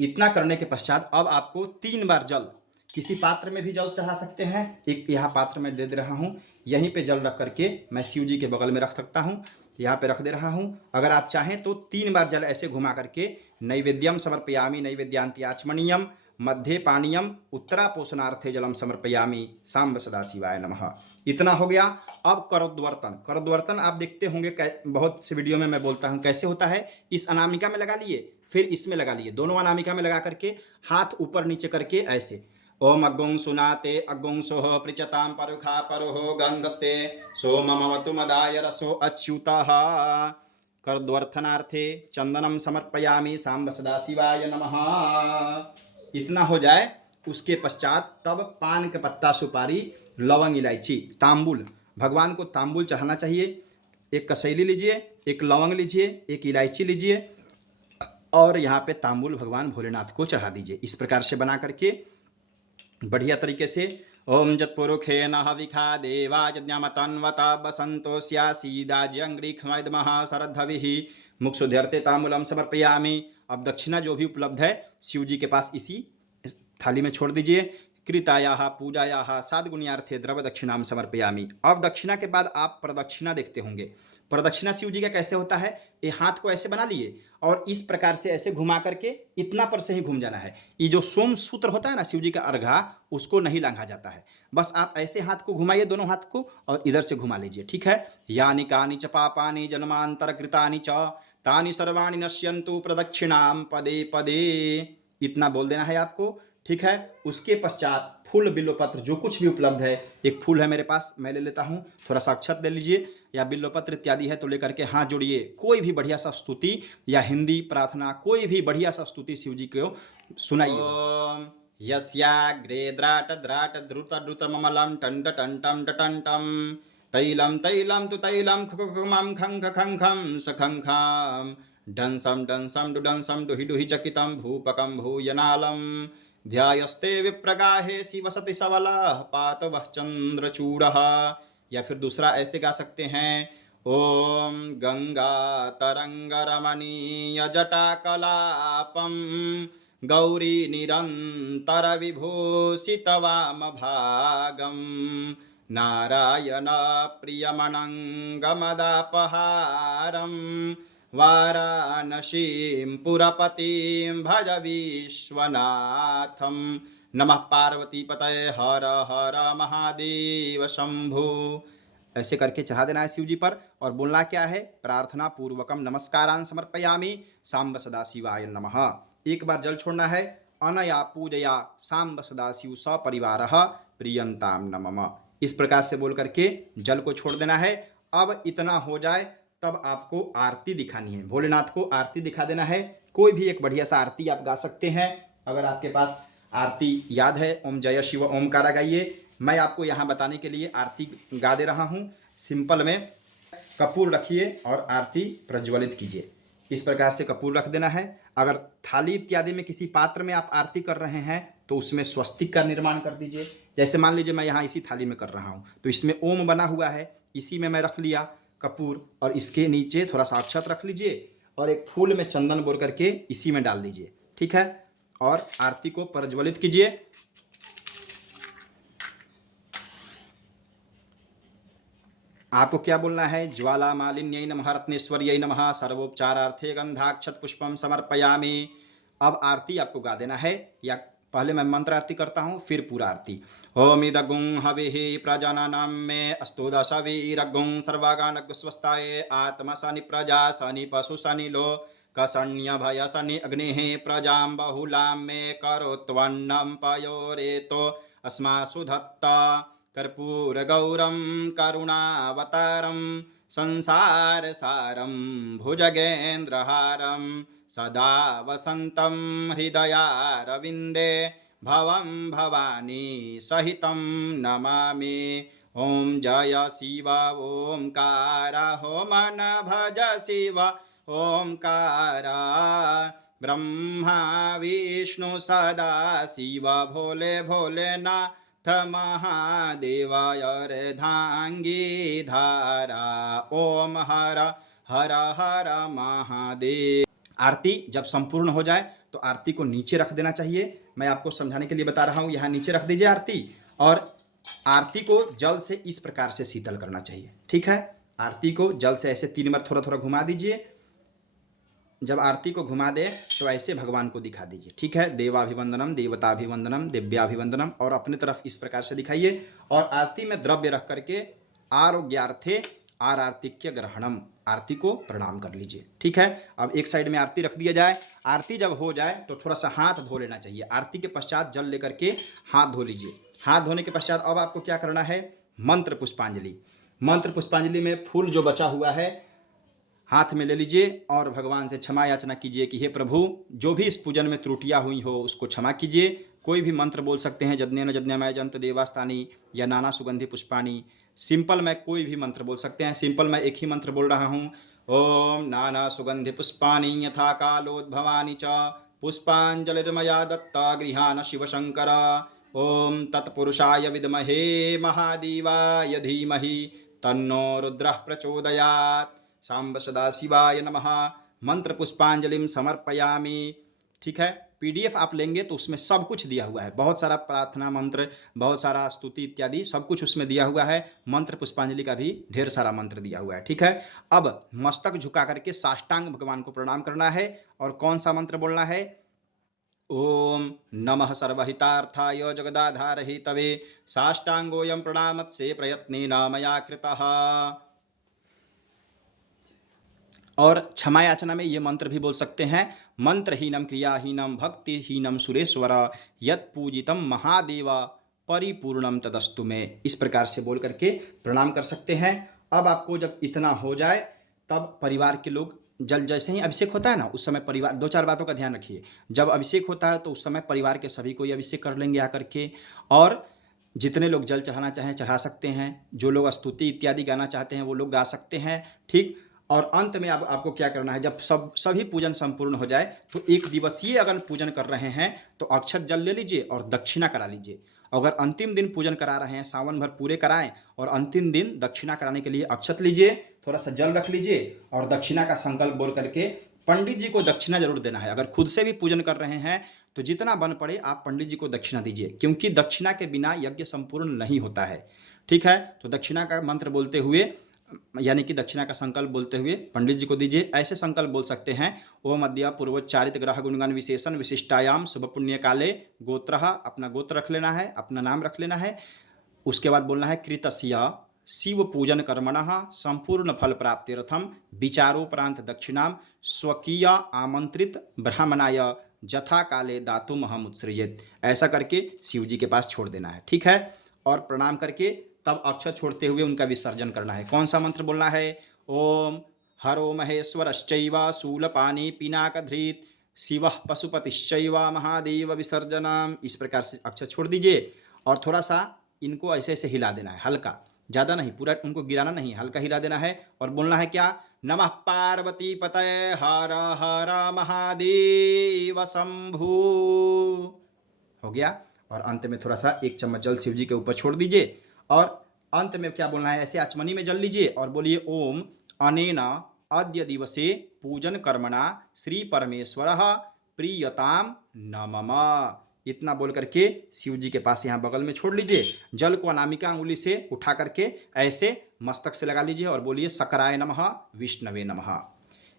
इतना करने के पश्चात अब आपको 3 बार जल, किसी पात्र में भी जल चढ़ा सकते हैं, एक यहाँ पात्र में दे रहा हूँ, यहीं पे जल रख करके मैं शिव जी के बगल में रख सकता हूँ, यहाँ पे रख दे रहा हूँ। अगर आप चाहें तो 3 बार जल ऐसे घुमा करके नैवेद्यम समर्पयामि नैवेद्यांति आचमनीयम मध्य पानीयम उत्तरा पोषणार्थे जलम समर्पयामि सांब सदाशिवाय नमः। इतना हो गया। अब करोद्वर्तन, करोद्वर्तन आप देखते होंगे बहुत से वीडियो में मैं बोलता हूँ कैसे होता है। इस अनामिका में लगा लिए, फिर इसमें लगा लिए, दोनों अनामिका में लगा करके हाथ ऊपर नीचे करके ऐसे, ओम अग्गों सुनाते अग्गों सोह पृचताम परुखा परोहो गंधस्ते सोममवतु मदाय रसो अच्युतः। करद्वर्थनार्थे चंदनम समर्पयामि सांब सदाशिवाय नमः। इतना हो जाए उसके पश्चात तब पान का पत्ता, सुपारी, लवंग, इलायची, तांबुल, भगवान को तांबुल चढ़ाना चाहिए। एक कसैली लीजिए, एक लवंग लीजिए, एक इलायची लीजिए और यहाँ पे तांबुल भगवान भोलेनाथ को चढ़ा दीजिए। इस प्रकार से बना करके बढ़िया तरीके से ओम जत्पुरुखे न हविखा देवा यज्ञमतन्वता बसंतो स्यासीदाज्यंग्रीखमैदमः शरद्धविः मुक्षुध्यर्थे तांबूलम समर्पयामि। अब दक्षिणा जो भी उपलब्ध है शिव जी के पास इसी थाली में छोड़ दीजिए। कृतायाः पूजायाः साद्गुण्यार्थे द्रव दक्षिणाम समर्पयामि। अब दक्षिणा के बाद आप प्रदक्षिणा देखते होंगे। प्रदक्षिणा शिव जी का कैसे होता है, ये हाथ को ऐसे बना लिए और इस प्रकार से ऐसे घुमा करके इतना पर से ही घूम जाना है। ये जो सोम सूत्र होता है ना शिव जी का अर्घा, उसको नहीं लांघा जाता है। बस आप ऐसे हाथ को घुमाइए, दोनों हाथ को, और इधर से घुमा लीजिए। ठीक है, यानि कानि च पापानि जन्मांतर कृतानि च तानि सर्वाणि नश्यन्तु प्रदक्षिणाम पदे पदे। इतना बोल देना है आपको। ठीक है, उसके पश्चात फूल बिल्वपत्र जो कुछ भी उपलब्ध है, एक फूल है मेरे पास, मैं ले लेता हूँ, थोड़ा सा अक्षत ले लीजिए, या बिल्वपत्र इत्यादि है तो लेकर के हाथ जोड़िए। कोई भी बढ़िया सा स्तुति या हिंदी प्रार्थना, कोई भी बढ़िया सा स्तुति शिव जी को सुनाइए। यस्याग्रे द्राट द्राट द्रुत द्रुत ममलम टंट टंटम टंटम तैलम तैलम तु तैलम खुखुखुमम खं खं खं सखं डंसम डंसम डुडंसम डुहि डुहि चकितम भूपकम भूयनालम ध्यायस्ते विप्रगाहे शिवसति सबलः पातवः चंद्रचूड़ः। या फिर दूसरा ऐसे गा सकते हैं, ओम गंगा तरंग रमणीय जटाकलापम गौरी निरंतर विभूषित वाम भागम नारायण प्रियमनंगमदापहारम वाराणसीं पुरपतिं भज विश्वनाथम। नमः पार्वती पतये हर हर महादेव शंभु। ऐसे करके चढ़ा देना है शिव जी पर और बोलना क्या है, प्रार्थना पूर्वकम नमस्कारान् समर्पयामि सांब सदाशिवाय नमः। एक बार जल छोड़ना है, अनया पूजया सांब सदाशिव सपरिवारः प्रियंताम नमः। इस प्रकार से बोल करके जल को छोड़ देना है। अब इतना हो जाए तब आपको आरती दिखानी है, भोलेनाथ को आरती दिखा देना है। कोई भी एक बढ़िया सा आरती आप गा सकते हैं। अगर आपके पास आरती याद है, ओम जय शिव ओमकारा गाइए। मैं आपको यहाँ बताने के लिए आरती गा दे रहा हूँ। सिंपल में कपूर रखिए और आरती प्रज्वलित कीजिए। इस प्रकार से कपूर रख देना है। अगर थाली इत्यादि में किसी पात्र में आप आरती कर रहे हैं तो उसमें स्वस्तिक का निर्माण कर दीजिए। जैसे मान लीजिए मैं यहाँ इसी थाली में कर रहा हूँ तो इसमें ओम बना हुआ है, इसी में मैं रख लिया कपूर, और इसके नीचे थोड़ा सा अक्षत रख लीजिए और एक फूल में चंदन बोर करके इसी में डाल दीजिए। ठीक है, और आरती को प्रज्वलित कीजिए। आपको क्या बोलना है, ज्वाला मालिन्यै नमः रत्नेश्वर्यै नमः सर्वोपचारार्थे गंधाक्षत पुष्पम समर्पयामि। अब आरती आपको गा देना है, या पहले मैं मंत्र आरती करता हूँ फिर पूरा आरती। ओम इदगुं हविः प्रजननं मे अस्तु दशवीरगुं सर्वागानग स्वस्ताये आत्मा शनि प्रजा शनि पशु शनि लो कसन्य भय शनि अग्निः प्रजां बहुलां मे करोत्वन्नं पयोरेतो अस्मासु धत्ता कर्पूर गौरम करुणावतारम संसारसारम भुजगेन्द्रहारम सदा वसंतम हृदयारविंदे भवं भवानी सहितं नमामि। ओम जय शिव ओंकार हो मन भज शिव ओंकारा। ब्रह्मा विष्णु सदा शिव भोले भोलेनाथ महादेव अर्धांगी धारा। ओम हर हर हर महादेव। आरती जब संपूर्ण हो जाए तो आरती को नीचे रख देना चाहिए। मैं आपको समझाने के लिए बता रहा हूं, यहाँ नीचे रख दीजिए आरती, और आरती को जल से इस प्रकार से शीतल करना चाहिए। ठीक है, आरती को जल से ऐसे 3 बार थोड़ा थोड़ा घुमा दीजिए। जब आरती को घुमा दे तो ऐसे भगवान को दिखा दीजिए। ठीक है, देवाभिवंदनम देवताभिवंदनम दिव्याभिवंदनम, और अपने तरफ इस प्रकार से दिखाइए। और आरती में द्रव्य रख करके आरोग्यार्थे आरतिक्य ग्रहणम, आरती को प्रणाम कर लीजिए। ठीक है, अब एक साइड में आरती रख दिया जाए। आरती जब हो जाए तो थोड़ा सा हाथ धो लेना चाहिए। आरती के पश्चात जल लेकर के हाथ धो लीजिए। हाथ धोने के पश्चात अब आपको क्या करना है, मंत्र पुष्पांजलि। मंत्र पुष्पांजलि में फूल जो बचा हुआ है हाथ में ले लीजिए और भगवान से क्षमा याचना कीजिए कि हे प्रभु, जो भी इस पूजन में त्रुटियां हुई हो उसको क्षमा कीजिए। कोई भी मंत्र बोल सकते हैं, यज्ञेन यज्ञमय जंत देवास्तानी या नाना सुगंधि पुष्पाणी। सिंपल में कोई भी मंत्र बोल सकते हैं। सिंपल मैं एक ही मंत्र बोल रहा हूँ, ओम नाना सुगंधि पुष्पाणी यथा कालोद्भवानी च पुष्पांजलिर्मया दत्ता गृहान शिवशंकर। ओम तत्पुरुषाय विद्महे महादेवाय धीमहि तन्नो रुद्रः प्रचोदयात्। सांब सदाशिवाय नमः। मंत्र पुष्पांजलिम समर्पयामि। ठीक है, पीडीएफ आप लेंगे तो उसमें सब कुछ दिया हुआ है, बहुत सारा प्रार्थना मंत्र, बहुत सारा स्तुति इत्यादि सब कुछ उसमें दिया हुआ है। मंत्र पुष्पांजलि का भी ढेर सारा मंत्र दिया हुआ है। ठीक है, अब मस्तक झुका करके साष्टांग भगवान को प्रणाम करना है। और कौन सा मंत्र बोलना है, ओम नमः सर्वहितार्थाय जगदाधार हेतवे साष्टांगोयम प्रणामत्से प्रयत्नेन मया कृतः। और क्षमा याचना में ये मंत्र भी बोल सकते हैं, मंत्रहीनम क्रियाहीनम भक्तिहीनम सुरेश्वर यत् पूजितम महादेव परिपूर्णम तदस्तु में। इस प्रकार से बोल करके प्रणाम कर सकते हैं। अब आपको जब इतना हो जाए तब परिवार के लोग, जल जैसे ही अभिषेक होता है ना उस समय परिवार, 2-4 बातों का ध्यान रखिए। जब अभिषेक होता है तो उस समय परिवार के सभी कोई अभिषेक कर लेंगे आकर के, और जितने लोग जल चढ़ाना चाहें चढ़ा सकते हैं। जो लोग स्तुति इत्यादि गाना चाहते हैं वो लोग गा सकते हैं। ठीक, और अंत में आपको क्या करना है, जब सभी पूजन संपूर्ण हो जाए तो 1 दिवसीय अगर पूजन कर रहे हैं तो अक्षत जल ले लीजिए और दक्षिणा करा लीजिए। अगर अंतिम दिन पूजन करा रहे हैं, सावन भर पूरे कराएं और अंतिम दिन दक्षिणा कराने के लिए अक्षत लीजिए, थोड़ा सा जल रख लीजिए और दक्षिणा का संकल्प बोल करके पंडित जी को दक्षिणा जरूर देना है। अगर खुद से भी पूजन कर रहे हैं तो जितना बन पड़े आप पंडित जी को दक्षिणा दीजिए, क्योंकि दक्षिणा के बिना यज्ञ संपूर्ण नहीं होता है। ठीक है, तो दक्षिणा का मंत्र बोलते हुए, यानी कि दक्षिणा का संकल्प बोलते हुए पंडित जी को दीजिए। ऐसे संकल्प बोल सकते हैं, ओम अद्य पूर्वोच्चारित ग्रह गुणगान विशेषण विशिष्टायाम शुभ पुण्य काले गोत्र, अपना गोत्र रख लेना है, अपना नाम रख लेना है। उसके बाद बोलना है कृतस्य शिव पूजन कर्मणः संपूर्ण फल प्राप्त्यर्थम विचारोपरांत दक्षिणाम स्वकीय आमंत्रित ब्राह्मणाय जथा काले दातुम हम उत्सृजेत। ऐसा करके शिव जी के पास छोड़ देना है। ठीक है, और प्रणाम करके तब अक्षत छोड़ते हुए उनका विसर्जन करना है। कौन सा मंत्र बोलना है, ओम हरो महेश्वरश्चैव शूलपाणी पिनाकधृत शिवः पशुपतिश्चैव महादेव विसर्जनम। इस प्रकार से अक्षत छोड़ दीजिए और थोड़ा सा इनको ऐसे ऐसे हिला देना है, हल्का, ज़्यादा नहीं, पूरा उनको गिराना नहीं, हल्का हिला देना है। और बोलना है क्या, नमः पार्वती पतये हर हर महादेव शंभु। हो गया। और अंत में थोड़ा सा 1 चम्मच जल शिव जी के ऊपर छोड़ दीजिए। और अंत में क्या बोलना है, ऐसे आचमनी में जल लीजिए और बोलिए, ओम अनेना अद्य दिवसे पूजन कर्मणा श्री परमेश्वरः प्रीयताम नमः। इतना बोल करके शिव जी के पास यहाँ बगल में छोड़ लीजिए। जल को अनामिका अंगुली से उठा करके ऐसे मस्तक से लगा लीजिए और बोलिए, सकराय नमः विष्णवे नमः।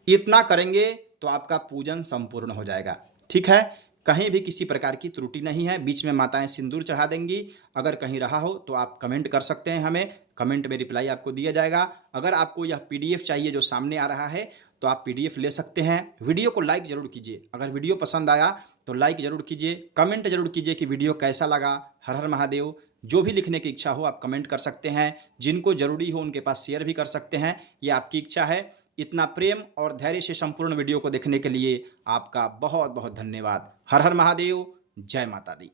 इतना करेंगे तो आपका पूजन संपूर्ण हो जाएगा। ठीक है, कहीं भी किसी प्रकार की त्रुटि नहीं है। बीच में माताएं सिंदूर चढ़ा देंगी, अगर कहीं रहा हो तो आप कमेंट कर सकते हैं, हमें कमेंट में रिप्लाई आपको दिया जाएगा। अगर आपको यह पीडीएफ चाहिए जो सामने आ रहा है तो आप पीडीएफ ले सकते हैं। वीडियो को लाइक जरूर कीजिए, अगर वीडियो पसंद आया तो लाइक जरूर कीजिए, कमेंट जरूर कीजिए कि वीडियो कैसा लगा। हर हर महादेव। जो भी लिखने की इच्छा हो आप कमेंट कर सकते हैं, जिनको जरूरी हो उनके पास शेयर भी कर सकते हैं, ये आपकी इच्छा है। इतना प्रेम और धैर्य से संपूर्ण वीडियो को देखने के लिए आपका बहुत बहुत धन्यवाद। हर हर महादेव। जय माता दी।